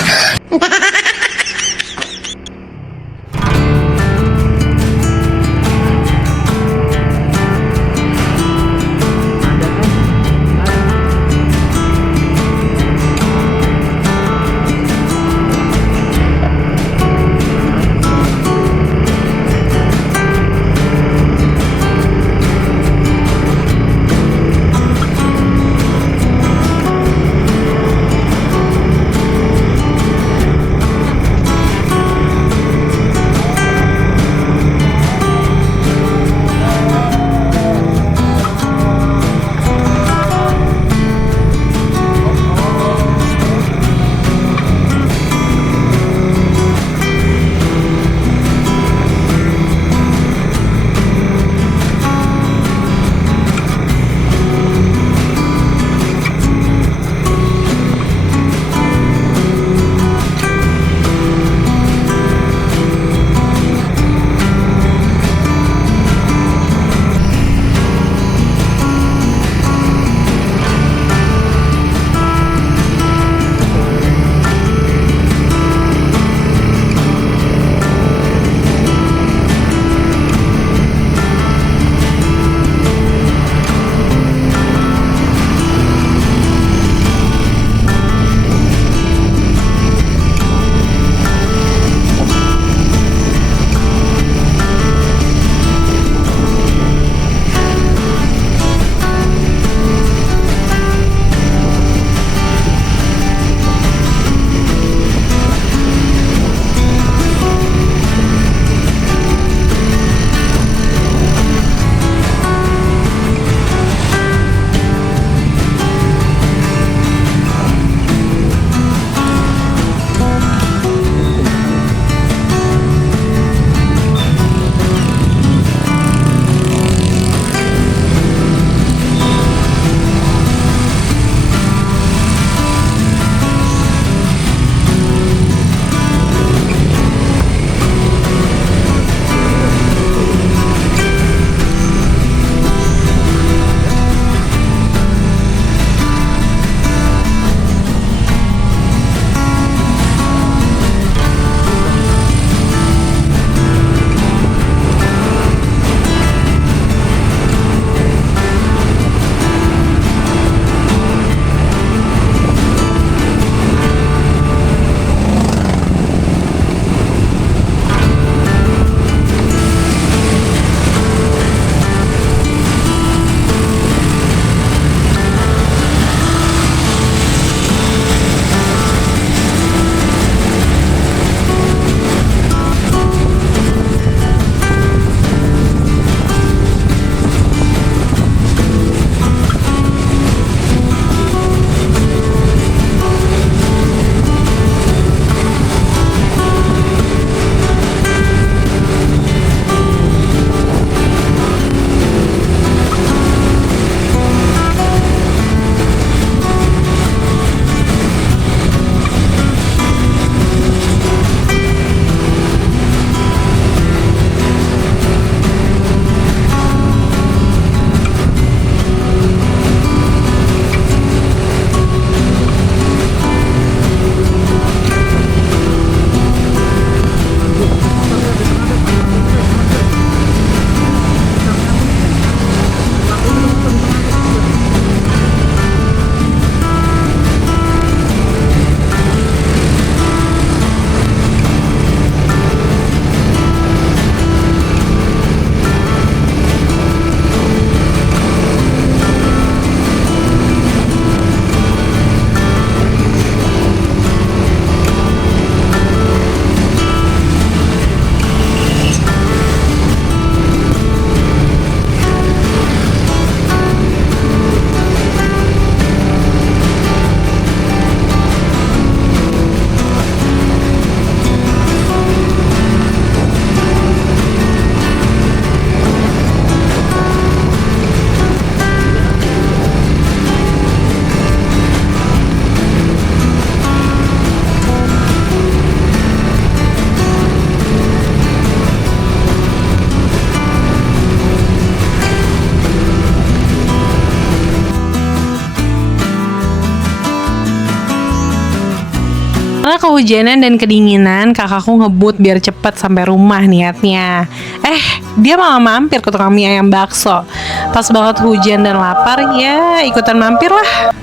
Karena kehujanan dan kedinginan, kakakku ngebut biar cepet sampai rumah niatnya. Dia malah mampir ke tukang mie ayam bakso. Pas banget hujan dan lapar, ya ikutan mampir lah.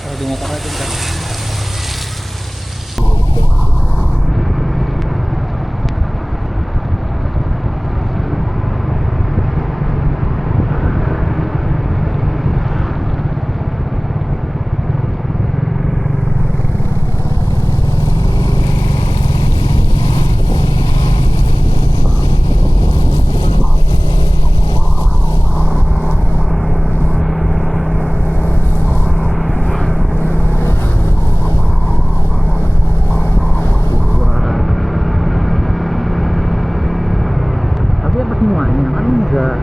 Kalau di motor aja ntar. Tapi apa semuanya kan enggak.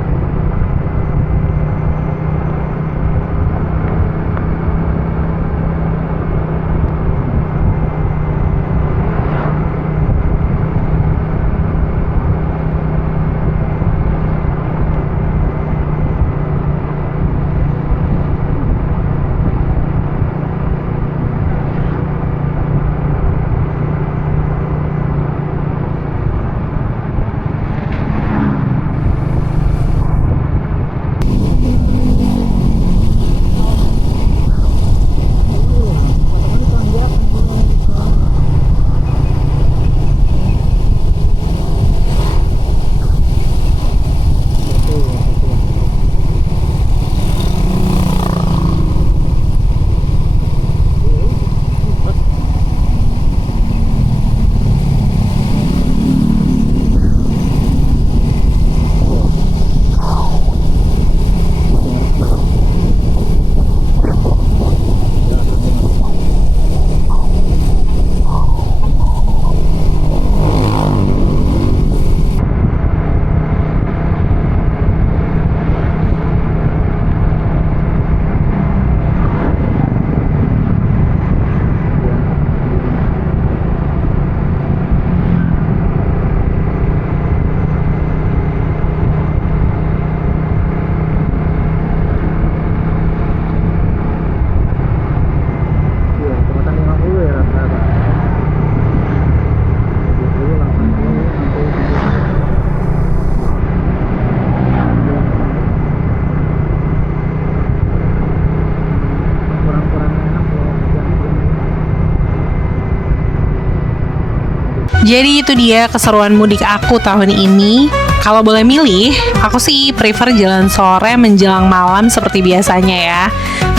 Jadi itu dia keseruan mudik aku tahun ini. Kalau boleh milih, aku sih prefer jalan sore menjelang malam seperti biasanya ya.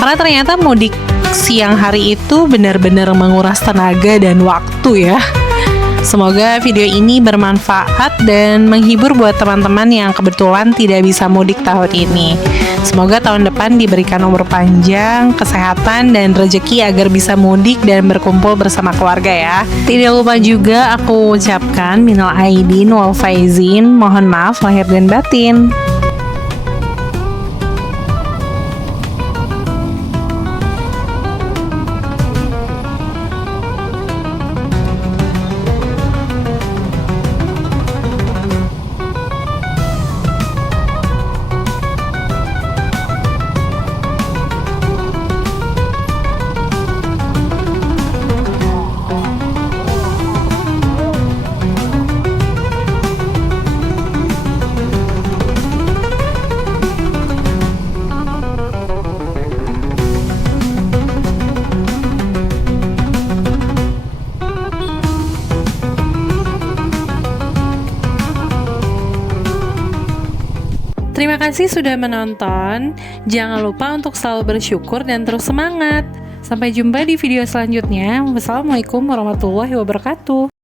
Karena ternyata mudik siang hari itu benar-benar menguras tenaga dan waktu ya. Semoga video ini bermanfaat dan menghibur buat teman-teman yang kebetulan tidak bisa mudik tahun ini. Semoga tahun depan diberikan umur panjang, kesehatan, dan rezeki agar bisa mudik dan berkumpul bersama keluarga ya. Tidak lupa juga aku ucapkan minal aidin wal faizin, mohon maaf lahir dan batin. Terima kasih sudah menonton. Jangan lupa untuk selalu bersyukur dan terus semangat. Sampai jumpa di video selanjutnya. Wassalamualaikum warahmatullahi wabarakatuh.